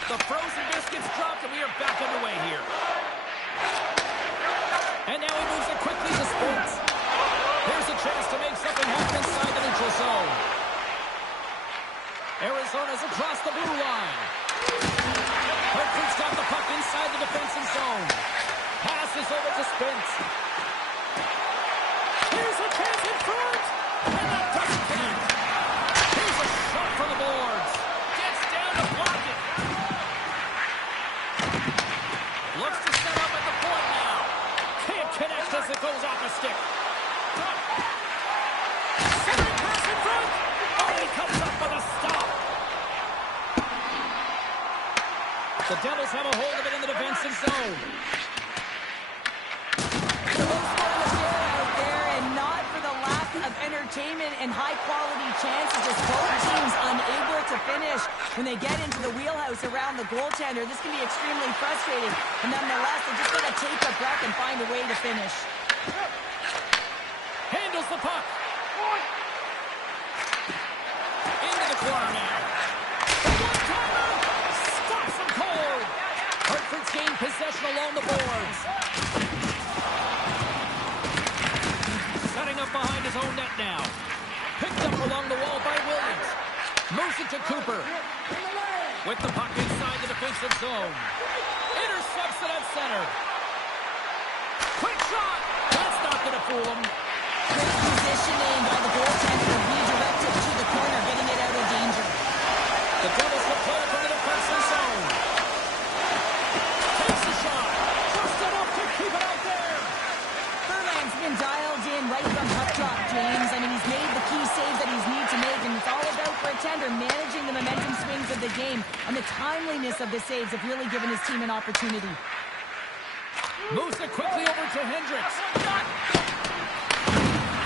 The frozen biscuits dropped, and we are back underway here. And now he moves it quickly to Spence. Here's a chance to make something happen inside the neutral zone. Arizona's across the blue line. Hartford's got the puck inside the defensive zone. Passes over to Spence. Here's a chance in front. And that doesn't connect. Here's a shot for the boards. Gets down to block it. Looks to set up at the point now. Can't connect as it goes off a stick. Second pass in front. Oh, he comes up with a stop. The Devils have a hold of it in the defensive zone. The low scoring affair out there, and not for the lack of entertainment and high-quality chances. Just both teams unable to finish when they get into the wheelhouse around the goaltender. This can be extremely frustrating, and nonetheless, they just got to take a breath and find a way to finish. Handles the puck. Into the corner now. The one-timer stops him cold. Hartford's gained possession along the boards. Setting up behind his own net now. Picked up along the wall by Williams. Moves it to Cooper. With the puck inside the defensive zone. Intercepts it at center. Quick shot. That's not going to fool him. Great positioning by the goaltender to redirect it to the corner, getting it out of danger. The Devils will play it from the defensive zone. Takes the shot. Just enough to keep it out there. Furlan's been dialed in right from puck drop, James. I mean, he's made the key saves that he's need to make, and it's all about for a tender managing the momentum swings of the game, and the timeliness of the saves have really given his team an opportunity. Moves it quickly over to Hendricks.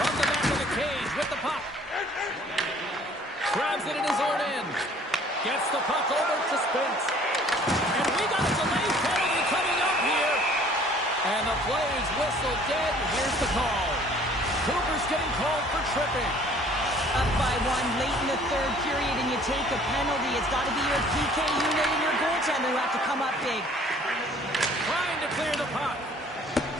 From the back of the cage with the puck. Grabs it in his own end. Gets the puck over to Spence. And we got a delay penalty coming up here. And the play is whistled dead. Here's the call. Cooper's getting called for tripping. Up by one late in the third period, and you take a penalty. It's got to be your PK unit and your goaltender who have to come up big. Trying to clear the puck.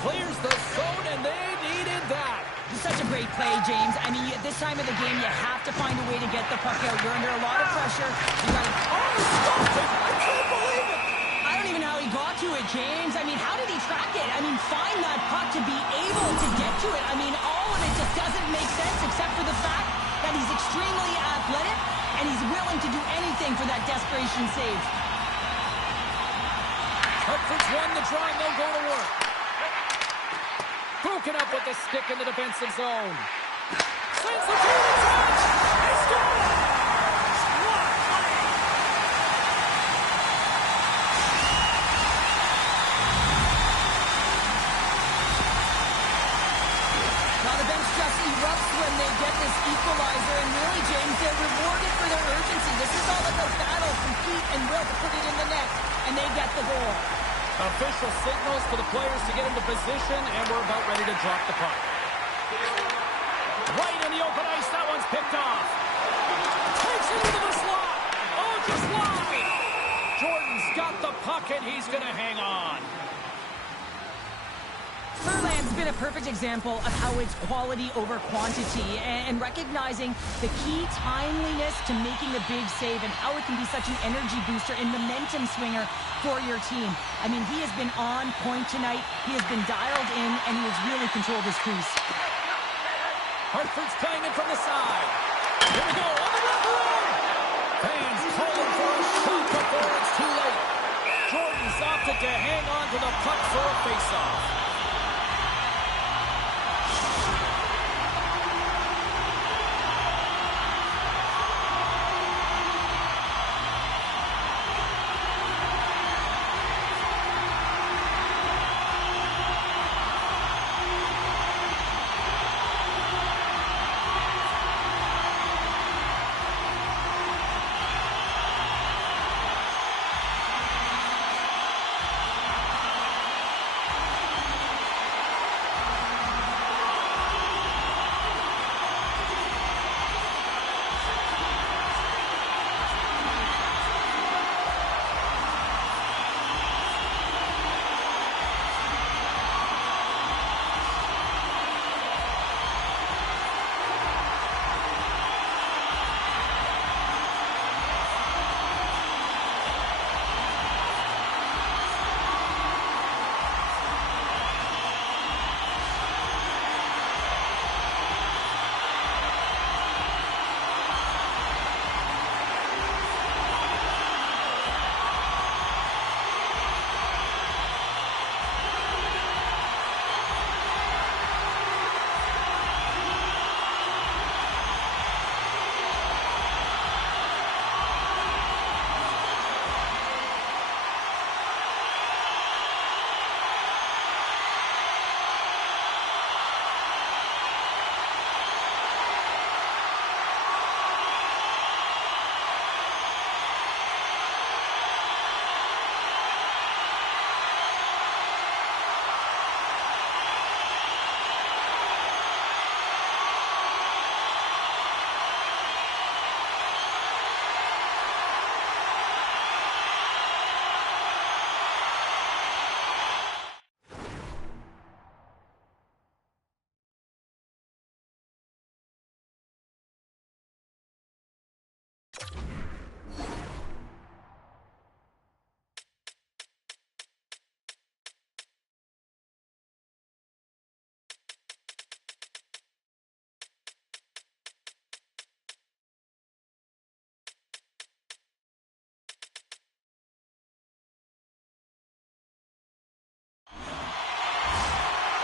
Clears the zone, and they needed that. Such a great play, James. I mean, at this time of the game, you have to find a way to get the puck out. You're under a lot of pressure. You got to... Oh, he stopped it! I can't believe it! I don't even know how he got to it, James. I mean, how did he track it? I mean, find that puck to be able to get to it. I mean, all of it just doesn't make sense except for the fact that he's extremely athletic and he's willing to do anything for that desperation save. Hartford's won the draw, and they'll go to work. Broken up with the stick in the defensive zone. Sends the team in touch. They score! What a play! Now the bench just erupts when they get this equalizer, and really, James, they're rewarded for their urgency. This is all about battle, compete, and will to put it in the net, and they get the goal. Official signals for the players to get into position, and we're about ready to drop the puck. Right in the open ice, that one's picked off. Takes it into the slot. Oh, just wide. Jordan's got got the puck, and he's going to hang on. Verland's been a perfect example of how it's quality over quantity and recognizing the key timeliness to making a big save and how it can be such an energy booster and momentum swinger for your team. I mean, he has been on point tonight. He has been dialed in, and he has really controlled his crease. Hartford's playing it from the side. Here we go, on the wrong. Fans calling for a shot before it's too late. Jordan's opted to hang on to the puck for a faceoff.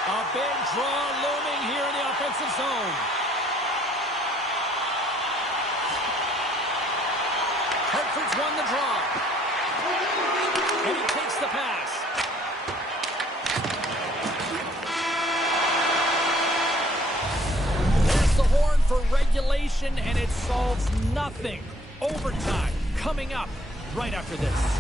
A big draw looming here in the offensive zone. Hartford's won the draw. And he takes the pass. There's the horn for regulation, and it solves nothing. Overtime coming up right after this.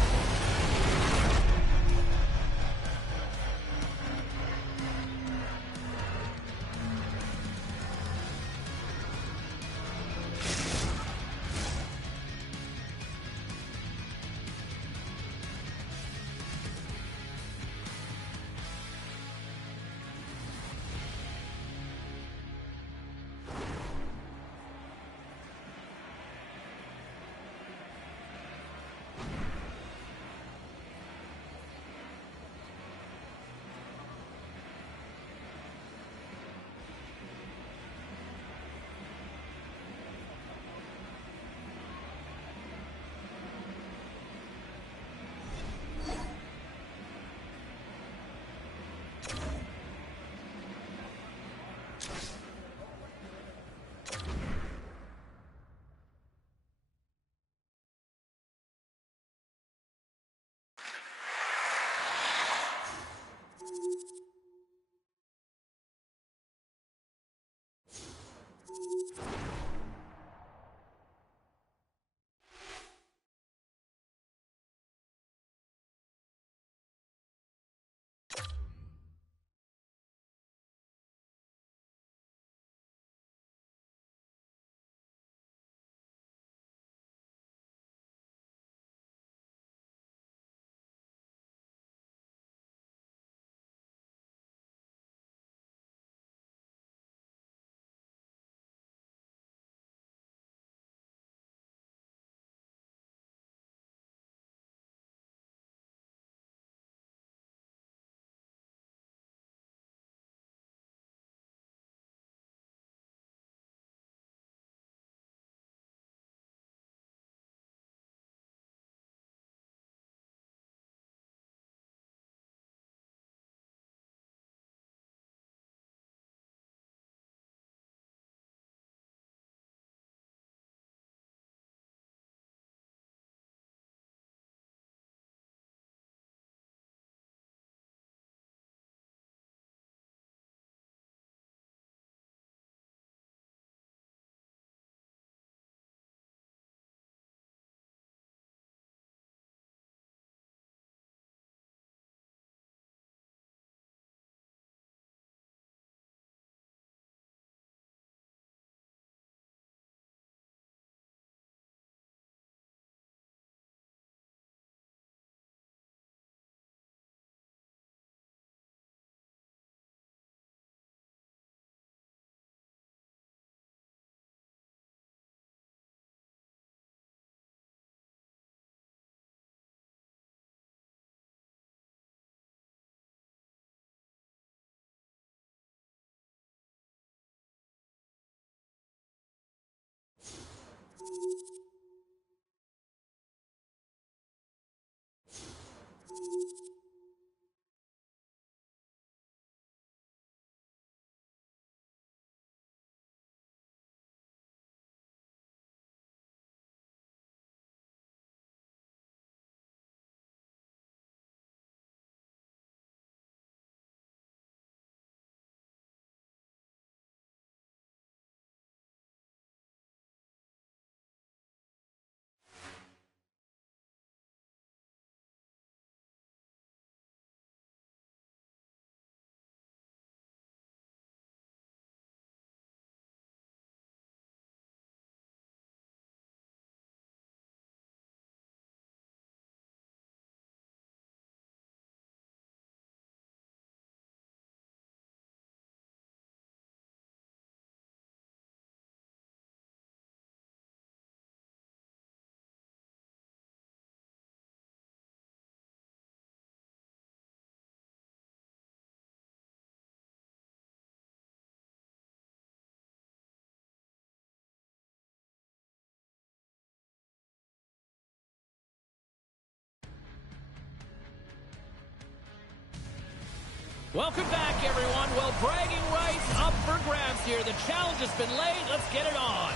Welcome back, everyone. Well, bragging rights up for grabs here. The challenge has been laid. Let's get it on.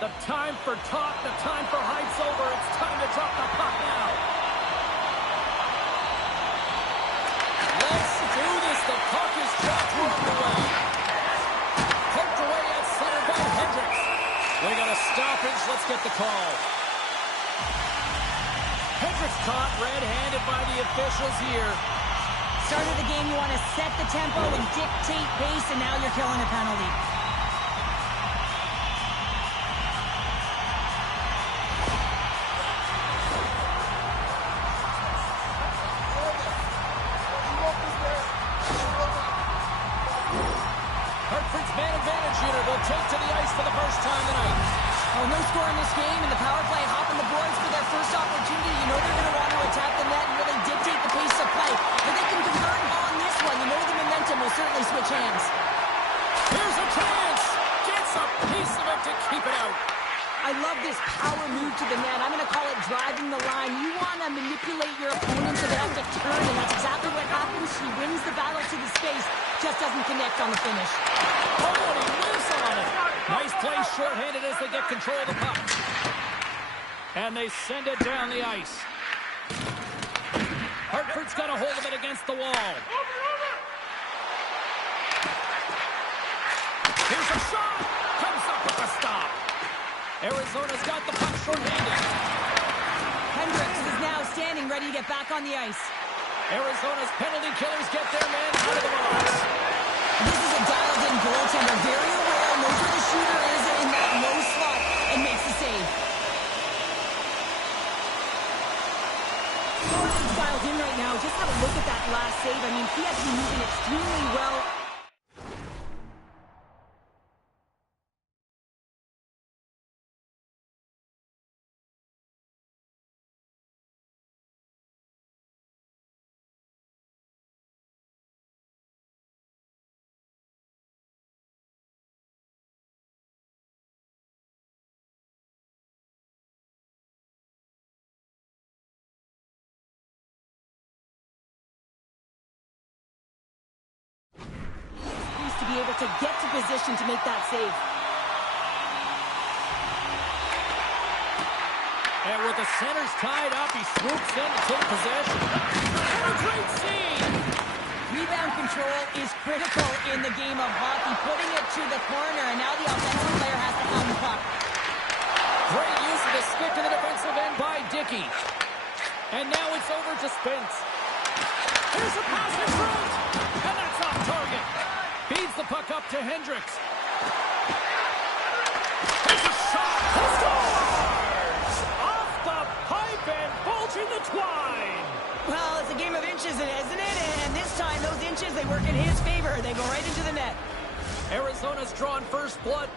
The time for talk, the time for hype's over. It's time to drop the puck now. Let's do this. The puck is dropped right away. Poked away at center by Hendricks. We got a stoppage. Let's get the call. Hendricks caught red-handed by the officials here. Start of the game, you want to set the tempo and dictate pace, and now you're killing a penalty. Take to the ice for the first time tonight. Oh, no score in this game, and the power play hopping the boards for their first opportunity. You know they're going to want to attack the net and really dictate the pace of play. If they can convert on this one, you know the momentum will certainly switch hands. Here's a chance. Gets a piece of it to keep it out. I love this power move to the net. I'm going to call it driving the line. You want to manipulate your opponent so they have to turn, and that's exactly what happens. She wins the battle to the space, just doesn't connect on the finish. Oh, and he whiffs on it. Nice play shorthanded as they get control of the puck. And they send it down the ice. Hartford's got a hold of it against the wall. Here's a shot. Comes up with a stop. Arizona's got the puck shorthanded. Hendricks is now standing ready to get back on the ice. Arizona's penalty killers get their man out of the box. This is a dialed-in goaltender. Very aware, knows where the shooter is in that low slot, and makes the save. He's dialed in right now. Just have a look at that last save. I mean, he has been moving extremely well. To be able to get to position to make that save. And with the centers tied up, he swoops in to take possession. And a great save! Rebound control is critical in the game of hockey. Putting it to the corner, and now the offensive player has to have the puck. Great use of the stick to the defensive end by Dickey. And now it's over to Spence. Here's a pass in front, and that's off target. Feeds the puck up to Hendricks. Here's a shot. He scores! Off the pipe and bulging the twine. Well, it's a game of inches, isn't it? And this time, those inches, they work in his favor. They go right into the net. Arizona's drawn first blood.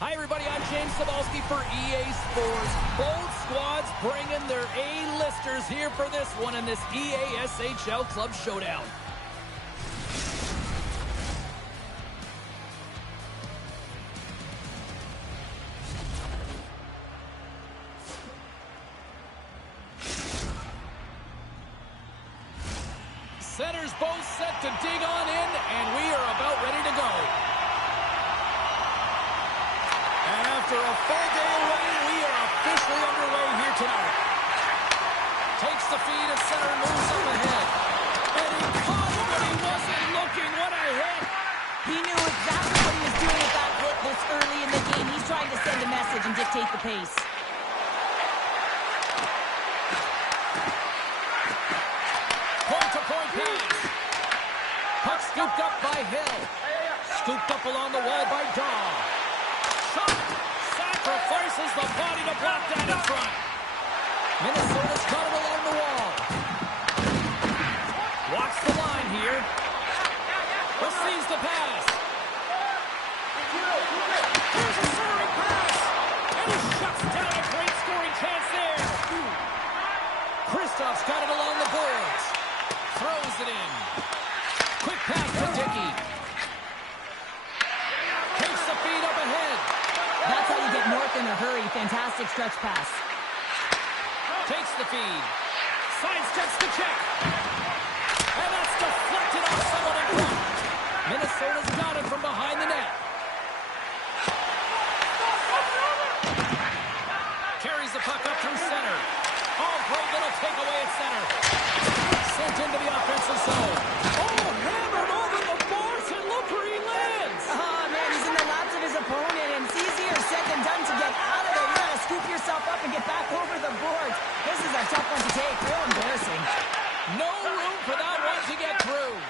Hi, everybody. I'm James Cebulski for EA Sports. Both squads bringing their A-listers here for this one in this EA SHL Club Showdown. Centers both set to dig on in, and we are about ready to go. And after a full day away, we are officially underway here tonight. Takes the feed at center, moves up ahead. And he caught it when he wasn't looking. What a hit! He knew exactly what he was doing with that hit this early in the game. He's trying to send a message and dictate the pace. Point-to-point pass. Puck scooped up by Hill. Scooped up along the wall by Daw. Shot. Sacrifices the body to block down in front. Minnesota's got it along the wall. Watch the line here. Receives the pass. Here's a soaring pass. And he shuts down a great scoring chance there. Kristoff's got it along the boards. Throws it in. Quick pass to Dickey. Takes the feed up ahead. That's how you get north in a hurry. Fantastic stretch pass. Takes the feed. Sidesteps the check. And that's deflected off someone in front. Minnesota's got it from behind the net. Carries the puck up through center. Oh, great little takeaway at center. Sent into the offensive zone. Oh, hammered over the boards, and look where he lands. Oh, man, he's in the laps of his opponent, and it's easier said than done to get out of there. You gotta scoop yourself up and get back over the boards. This is a tough one to take. Real embarrassing. No room for that one to get through.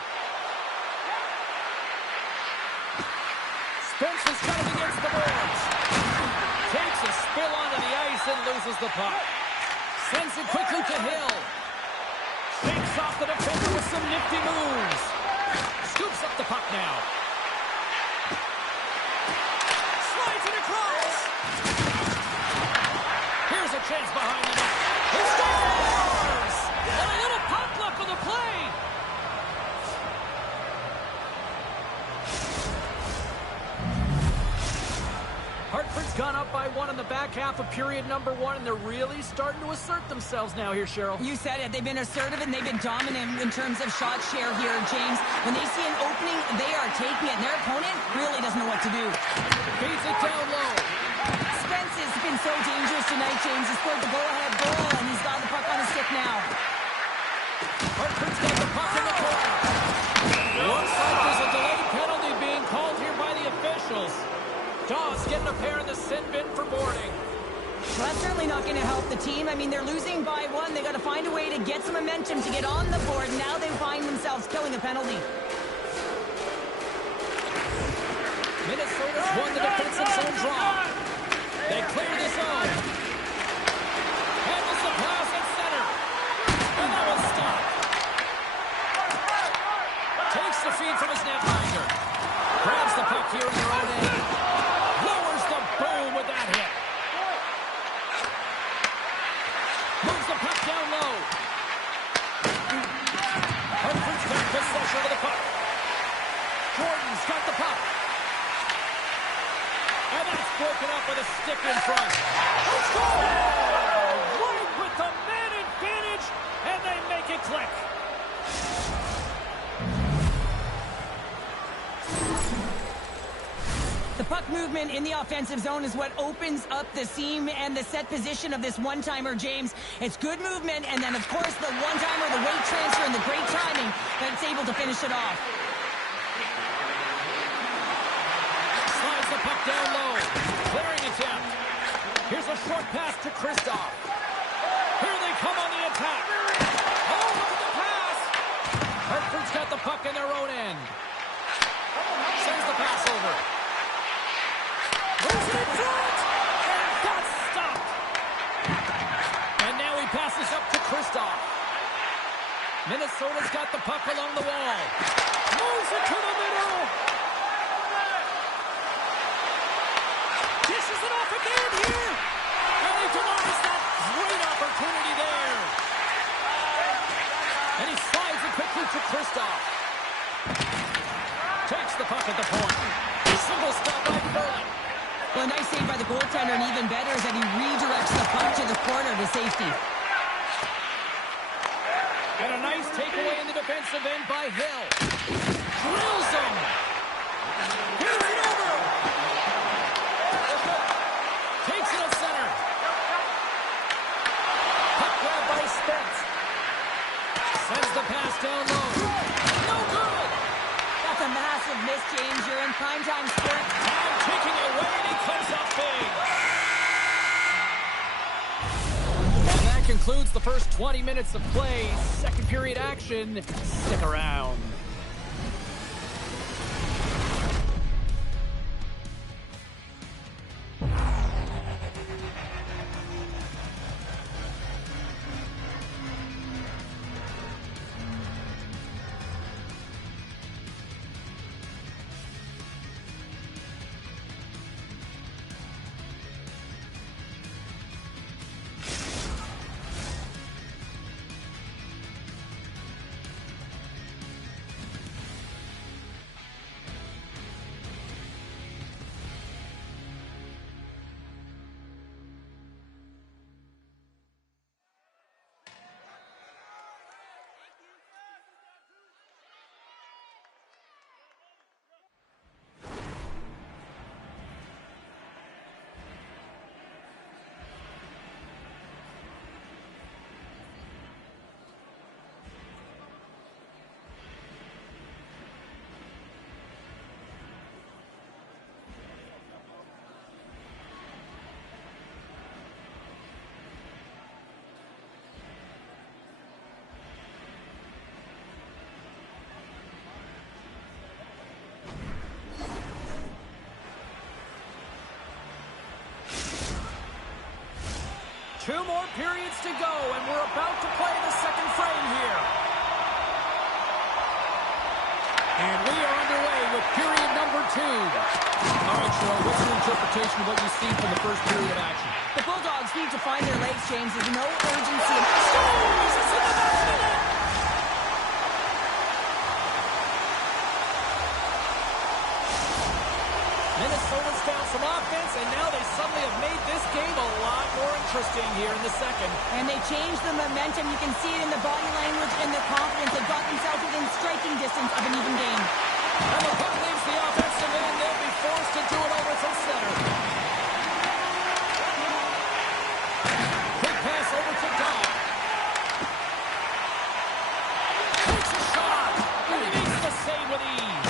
Spence's got it against the boards. Takes a spill onto the ice and loses the puck. Sends it quickly to Hill. Shakes off the defender with some nifty moves. Scoops up the puck now. Slides it across. Here's a chance behind the net. He scores! And a little puck luck on the play. Hartford's gone up by one in the back half of period number one, and they're really starting to assert themselves now here, Cheryl. You said it. They've been assertive and they've been dominant in terms of shot share here, James. When they see an opening, they are taking it. And their opponent really doesn't know what to do. Feeds it down low. Spence has been so dangerous tonight, James. He scored the go-ahead goal, and he's got the puck on his stick now. Hartford's got the puck in the corner. Looks like there's a delayed penalty being called here by the officials. Dawes getting a pair in the sin bin for boarding. Well, that's certainly not going to help the team. I mean, they're losing by one. They got to find a way to get some momentum to get on the board. Now they find themselves killing a penalty. Minnesota's won the defensive zone draw. They clear the zone. Handles the pass at center. And that was stopped. Takes the feed from his netminder. Grabs the puck here in their own end. Lowers the boom with that hit. Moves the puck down low. Hartford's got possession of the puck. Jordan's got the puck. And that's broken up with a stick in front. Score! Right with the man advantage, and they make it click. The puck movement in the offensive zone is what opens up the seam and the set position of this one-timer, James. It's good movement, and then, of course, the one-timer, the weight transfer, and the great timing that's able to finish it off. Slides the puck down low. Clearing attempt. Here's a short pass to Kristoff. Here they come on the attack. Oh, look at the pass. Hartford's got the puck in their own end. Sends the pass over. Moves it in front. And that's stopped. And now he passes up to Kristoff. Minnesota's got the puck along the wall. Moves it to the middle. Takes the puck at the point. Single stop by Furlan. Well, a nice save by the goaltender, and even better is that he redirects the puck to the corner to safety. And a nice takeaway in the defensive end by Hill. Drills him. Here's it over. Takes it to center. Puck grab by Spence. Sends the pass down low. No good. That's a massive miss, James. You're in primetime sport. Time ticking away, and he comes up big. And that concludes the first 20 minutes of play. Second period action. Stick around. Two more periods to go, and we're about to play the second frame here. And we are underway with period number 2. All right, Cheryl, what's your interpretation of what you've seen from the first period of action? The Bulldogs need to find their legs, James. There's no urgency. Scores! It's in the back of the net! Minnesota's found some offense, and now they suddenly have made this game a lot more interesting here in the second. And they changed the momentum. You can see it in the body language and their confidence. They've got themselves within striking distance of an even game. And the puck leaves the offensive end. They'll be forced to do it over from center. Quick pass over to Dodd. Takes a shot, and he makes the save with ease.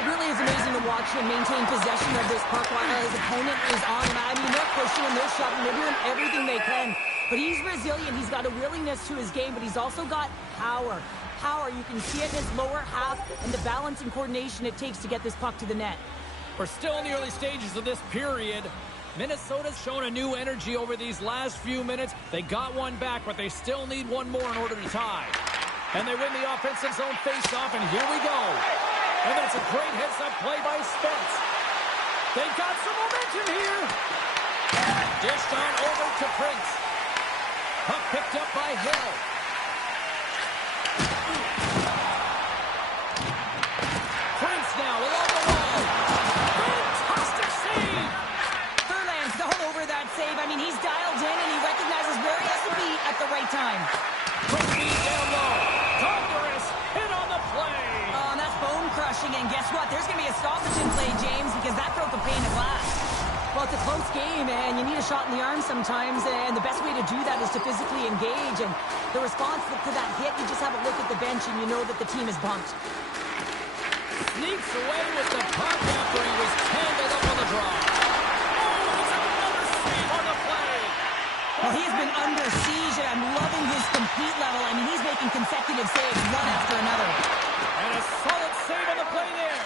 It really is amazing to watch him maintain possession of this puck while his opponent is on him. I mean, they're pushing him, they're shoving, they're doing everything they can. But he's resilient. He's got a willingness to his game, but he's also got power. Power, you can see it in his lower half and the balance and coordination it takes to get this puck to the net. We're still in the early stages of this period. Minnesota's shown a new energy over these last few minutes. They got one back, but they still need one more in order to tie. And they win the offensive zone faceoff, and here we go. And that's a great heads-up play by Spence. They've got some momentum here. Dished on over to Prince. Puck picked up by Hill. Prince now along the wall. Fantastic save. Furlan's all over that save. I mean, he's dialed in and he recognizes where he has to be at the right time. Quick feed down low. Thunderous hit on the play. Oh, and that's bone crushing. And guess what? There's going to be a stoppage in play, James, because that broke a pane of glass. Well, it's a close game, and you need a shot in the arm sometimes, and the best way to do that is to physically engage. And the response to that hit, you just have a look at the bench, and you know that the team is bumped. Sneaks away with the puck after he was tangled up on the draw. Oh, it's another save on the play. Well, he has been under siege, and I'm loving his compete level. I mean, he's making consecutive saves, one after another. And a solid save on the play there.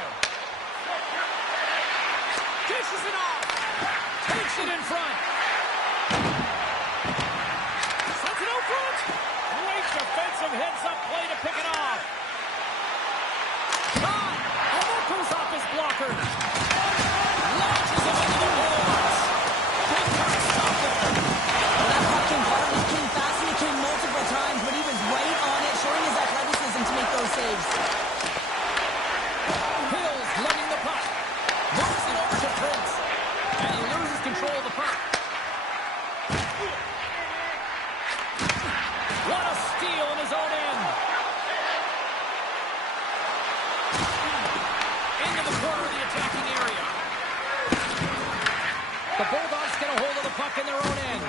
Dishes it off. Takes it in front. Sends it out front. Great defensive heads-up play to pick it off. Shot. And that goes off his blocker. Launches him into the boards. Big time stop there. Well, that puck came hard, it came fast, and it came multiple times, but he was right on it, showing his athleticism to make those saves. attacking area. The Bulldogs get a hold of the puck in their own end.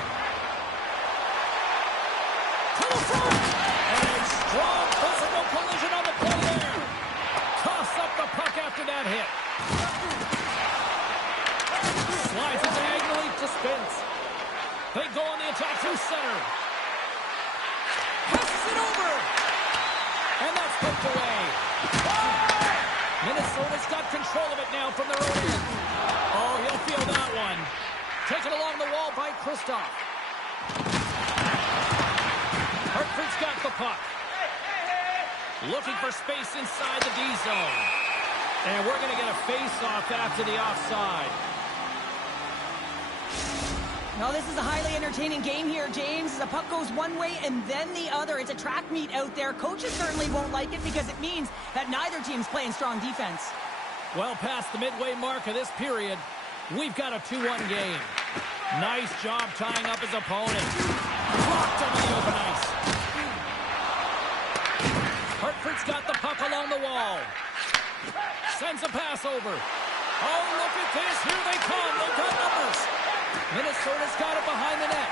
To the front! And a strong physical collision on the play there. Toss up the puck after that hit. Slides it diagonally to Spence. They go on the attack through center. Passes it over. And that's poked away. Minnesota's got control of it now from their own end. Oh, he'll feel that one. Taken along the wall by Kristoff. Hartford's got the puck. Looking for space inside the D zone. And we're going to get a face-off after the offside. Well, this is a highly entertaining game here, James. The puck goes one way and then the other. It's a track meet out there. Coaches certainly won't like it because it means that neither team's playing strong defense. Well past the midway mark of this period, we've got a 2-1 game. Nice job tying up his opponent. Blocked over the open ice. Hartford's got the puck along the wall. Sends a pass over. Oh, look at this. Here they come. They've got numbers. Minnesota's got it behind the net.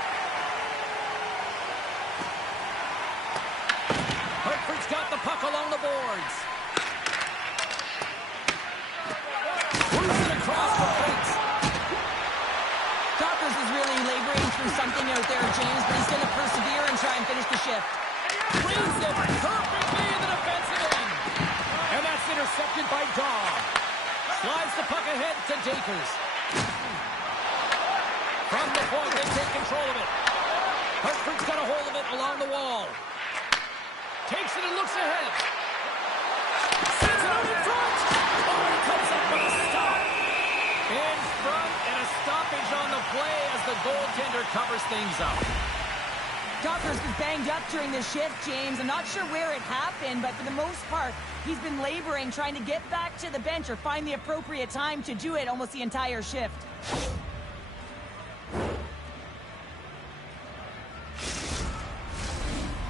Hartford's got the puck along the boards. Moves it across the face. Dockers is really laboring through something out there, James, but he's going to persevere and try and finish the shift. Reads it perfectly in the defensive end. And that's intercepted by Daw. Slides the puck ahead to Dakers. From the point, they take control of it. Hartford's got a hold of it along the wall. Takes it and looks ahead. Sends it out in front. Oh, he comes up with a stop. In front and a stoppage on the play as the goaltender covers things up. Dockers was banged up during the shift, James. I'm not sure where it happened, but for the most part, he's been laboring, trying to get back to the bench or find the appropriate time to do it almost the entire shift.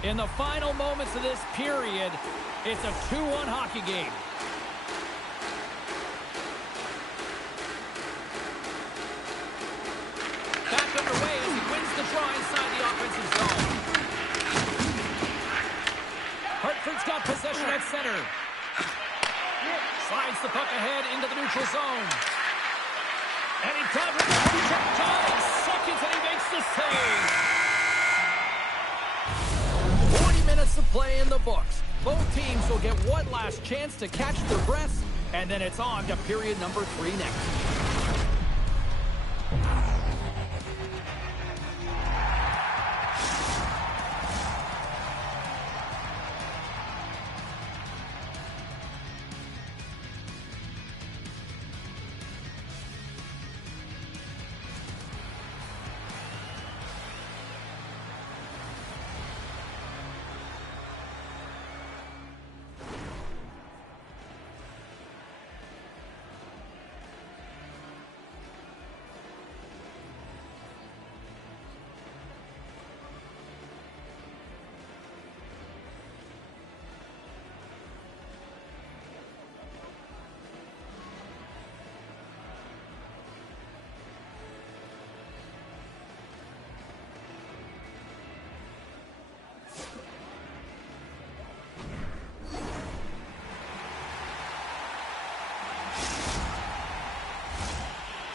In the final moments of this period, it's a 2-1 hockey game. Back underway as he wins the draw inside the offensive zone. Hartford's got possession at center. Slides the puck ahead into the neutral zone. And he does it with 9 seconds and he makes the save. 40 minutes of play in the books. Both teams will get one last chance to catch their breaths, and then it's on to period number 3 next.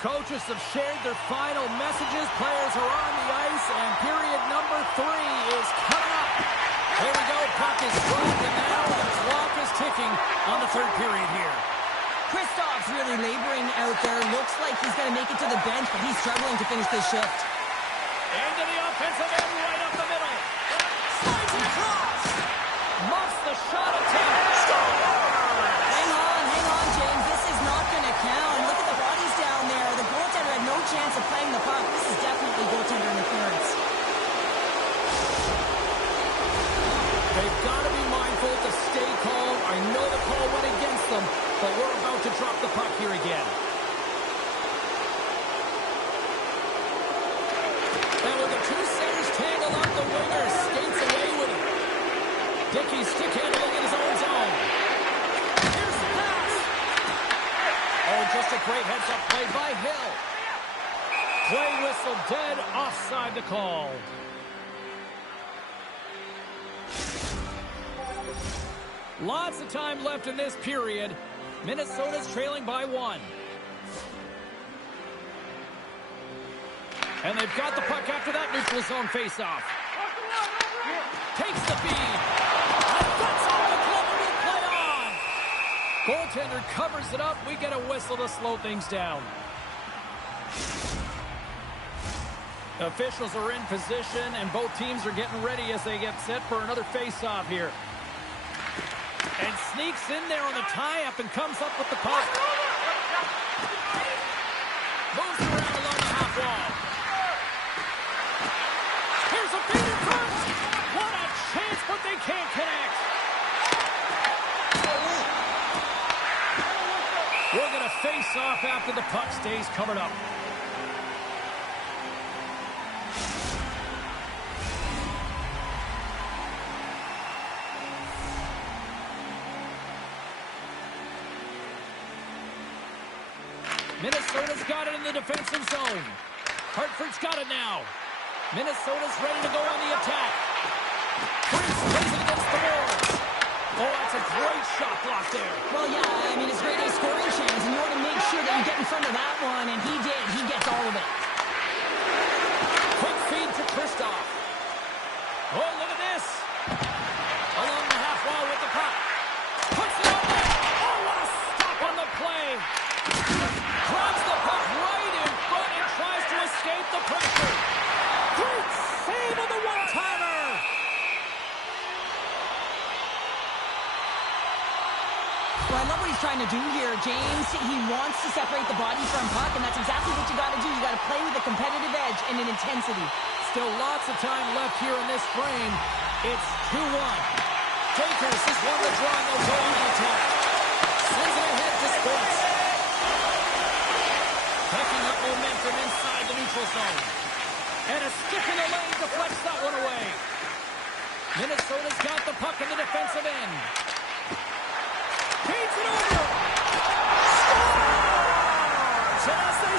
Coaches have shared their final messages. Players are on the ice, and period number 3 is coming up. Here we go. Puck is dropped, and now the clock is ticking on the 3rd period here. Kristoff's really laboring out there. Looks like he's going to make it to the bench, but he's struggling to finish this shift. Into the offensive end, right up the middle. Slides it across. Muffs the shot attempt. Score! Hang on, James. This is not going to count. Look at the bodies down there. The goaltender had no chance of playing the puck. This is definitely goaltender interference. They've got to be mindful to stay calm. I know the call went against them, but we're about to drop the puck here again. And with the 2 centers tangled up, the winger skates away with it. Dickey stick handling in his own zone. That's a great heads-up play by Hill. Play whistle dead, offside the call. Lots of time left in this period. Minnesota's trailing by 1. And they've got the puck after that neutral zone faceoff. Takes the feed. That's off the glove and will play on. Goaltender covers it up. We get a whistle to slow things down. Officials are in position, and both teams are getting ready as they get set for another faceoff here. And sneaks in there on the tie-up and comes up with the puck. Moves around along the half wall. Here's a feed in front. What a chance, but they can't connect. We're going to face off after the puck stays covered up. Minnesota's got it in the defensive zone. Hartford's got it now. Minnesota's ready to go on the attack. Prince plays it against the boards. Oh, that's a great shot block there. Well, yeah, I mean, it's great a scoring chance, and you want to make sure that you get in front of that one, and he did. He gets all of it. Quick feed to Kristoff. Oh, look at this. Along the half wall with the puck. Puts it on there. Oh, what a stop on the play. Grabs the puck right in front and tries to escape the pressure. Great save on the one-timer. Well, I love what he's trying to do here, James. He wants to separate the body from puck, and that's exactly what you got to do. You got to play with a competitive edge and an intensity. Still lots of time left here in this frame. It's 2-1. Jakers has won the draw and they'll go on the attack. Sends it ahead to Spence. Picking up momentum inside the neutral zone. And a stick in the lane deflects that one away. Minnesota's got the puck in the defensive end. Feeds it over. Scores! And as they...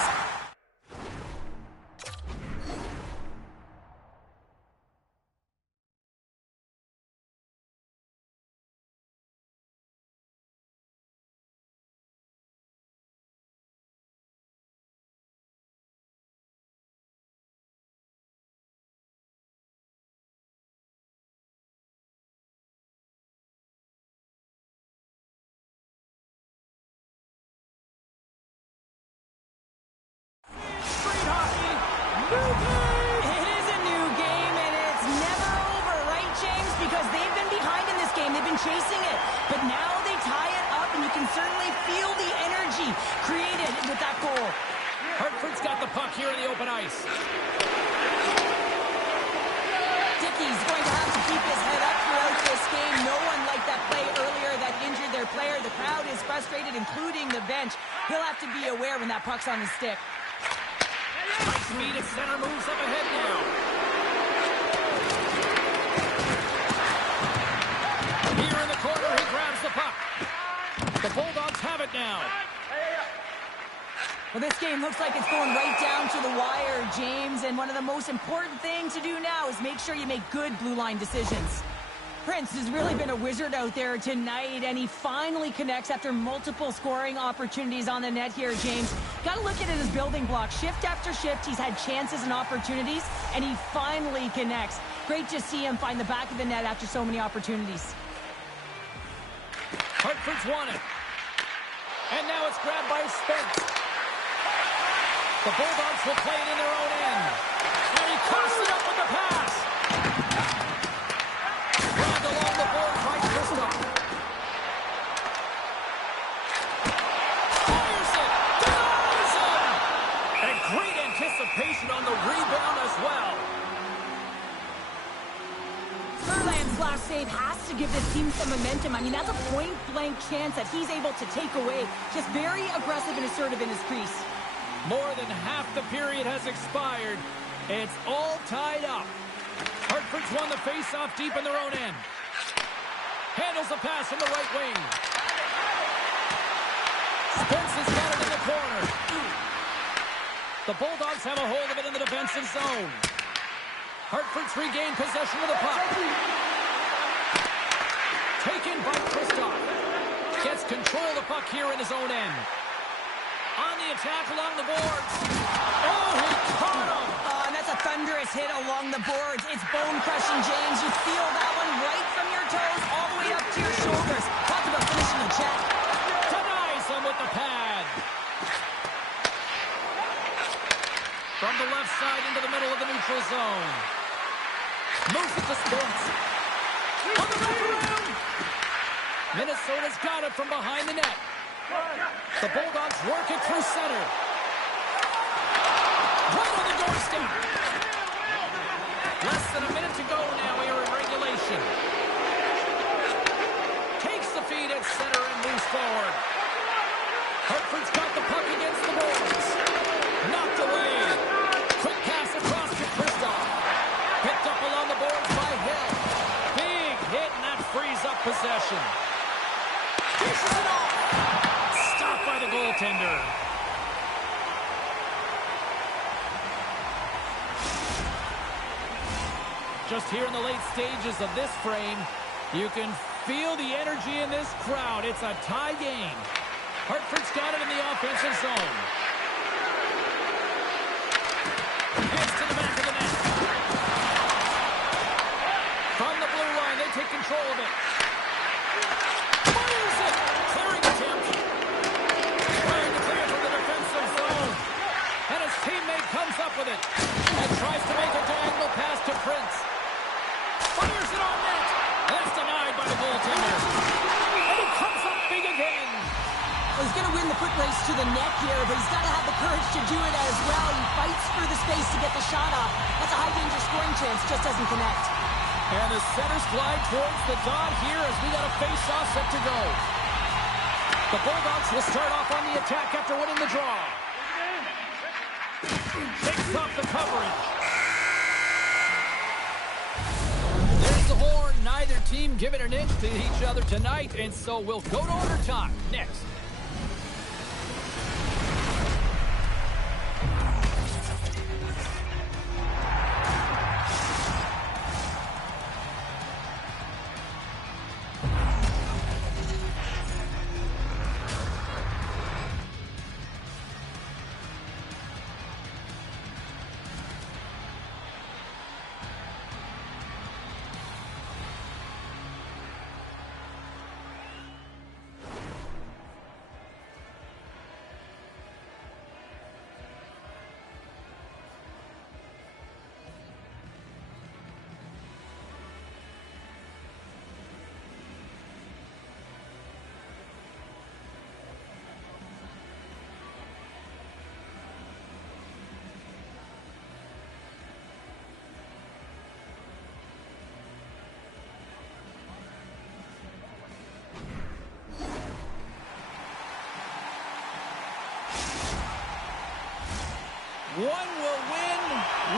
It is a new game, and it's never over, right, James? Because they've been behind in this game. They've been chasing it. But now they tie it up, and you can certainly feel the energy created with that goal. Hartford's got the puck here in the open ice. Dickey's going to have to keep his head up throughout this game. No one liked that play earlier that injured their player. The crowd is frustrated, including the bench. He'll have to be aware when that puck's on his stick. High speed at center, moves up ahead now. Here in the corner, he grabs the puck. The Bulldogs have it now. Well, this game looks like it's going right down to the wire, James, and one of the most important things to do now is make sure you make good blue line decisions. Prince has really been a wizard out there tonight, and he finally connects after multiple scoring opportunities on the net here, James. Got to look at it as building blocks. Shift after shift, he's had chances and opportunities, and he finally connects. Great to see him find the back of the net after so many opportunities. Hartford's won it. And now it's grabbed by Spence. The Bulldogs will play it in their own end. And he cuts it up with the pass. Grabbed along the board by Kristoff. Fires it. Denies him. And great anticipation on the rebound as well. Verland's last save has to give this team some momentum. I mean, that's a point-blank chance that he's able to take away. Just very aggressive and assertive in his crease. More than half the period has expired. It's all tied up. Hartford's won the face-off deep in their own end. Handles the pass from the right wing. Spence has got it in the corner. The Bulldogs have a hold of it in the defensive zone. Hartford's regained possession of the puck. Taken by Kristoff. Gets control of the puck here in his own end. On the attack along the boards. Oh, he caught him. Oh, and that's a thunderous hit along the boards. It's bone-crushing, James. You feel that one right from your toes all the way up to your shoulders. Talk about finishing a check. Denies him with the pad. From the left side into the middle of the neutral zone. Moves it to Spence. On the wraparound. Minnesota's got it from behind the net. The Bulldogs work it through center. Right on the doorstep. Less than a minute to go now here in regulation. Takes the feed at center and moves forward. Hartford's got the puck against the boards. Knocked away. Quick pass across to Kristoff. Picked up along the boards by Hill. Big hit, and that frees up possession. Pushes it off. Stopped by the goaltender. Just here in the late stages of this frame, you can feel the energy in this crowd. It's a tie game. Hartford's got it in the offensive zone. Gets to the back of the net. From the blue line, they take control of it. Fires it! Clearing attempt. Trying to clear from the defensive zone. And his teammate comes up with it. And tries to make a diagonal pass to Prince. Fires it on net. That's denied by the goaltender. And he comes up big again. Well, he's going to win the foot race to the net here, but he's got to have the courage to do it as well. He fights for the space to get the shot off. That's a high-danger scoring chance, just doesn't connect. And the centers glide towards the dot here as we got a face-off set to go. The Bulldogs will start off on the attack after winning the draw. Takes off the coverage. There's the horn. Neither team giving an inch to each other tonight, and so we'll go to overtime next. One will win,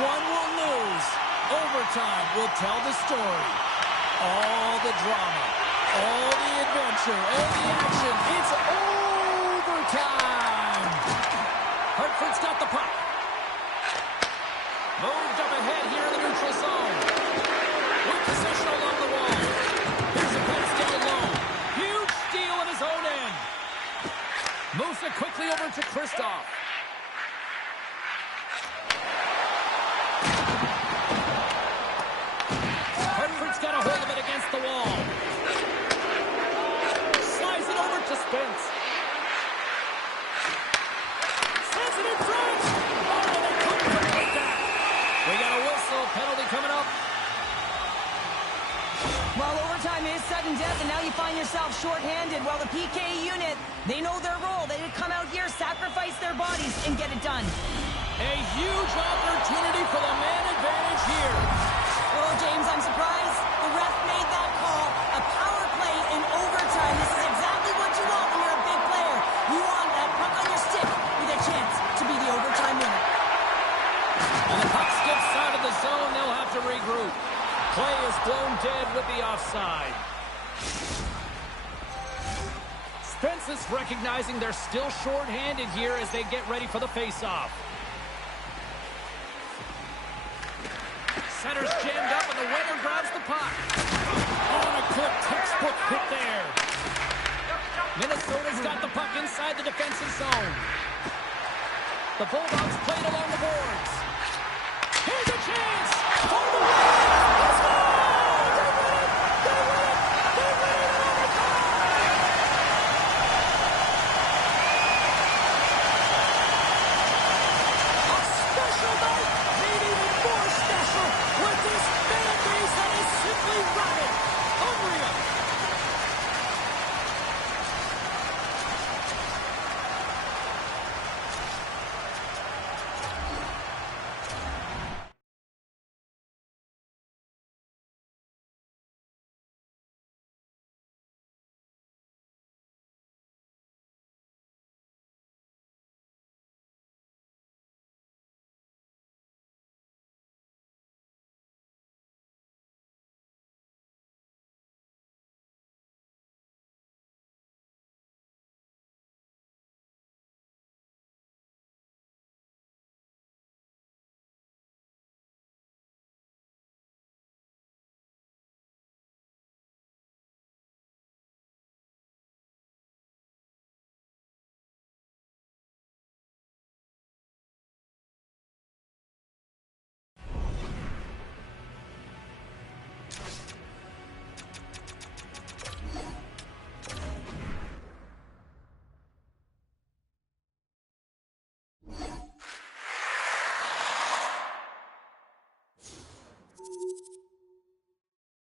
one will lose. Overtime will tell the story. All the drama, all the adventure, all the action. It's overtime. Hartford's got the puck. Moved up ahead here in the neutral zone. With possession along the wall. Here's a pass down low. Huge steal in his own end. Moves it quickly over to Kristoff. Hartford's got a hold of it against the wall. Slides it over to Spence. Sends it in front. Oh, they couldn't complete that. We got a whistle. Penalty coming up. Well, overtime is sudden death, and now you find yourself shorthanded. Well, the PK unit, they know their role. They come out here, sacrifice their bodies, and get it done. A huge opportunity for the man advantage here. Oh, James, I'm surprised the ref made that call. A power play in overtime. This is exactly what you want when you're a big player. You want that puck on your stick with a chance to be the overtime winner. And the puck skips out of the zone. They'll have to regroup. Play is blown dead with the offside. Spence is recognizing they're still short-handed here as they get ready for the face-off. center's jammed up, and the winner grabs the puck. Oh, and a quick textbook hit there. Minnesota's got the puck inside the defensive zone. The Bulldogs played along the boards. Here's a chance for the win.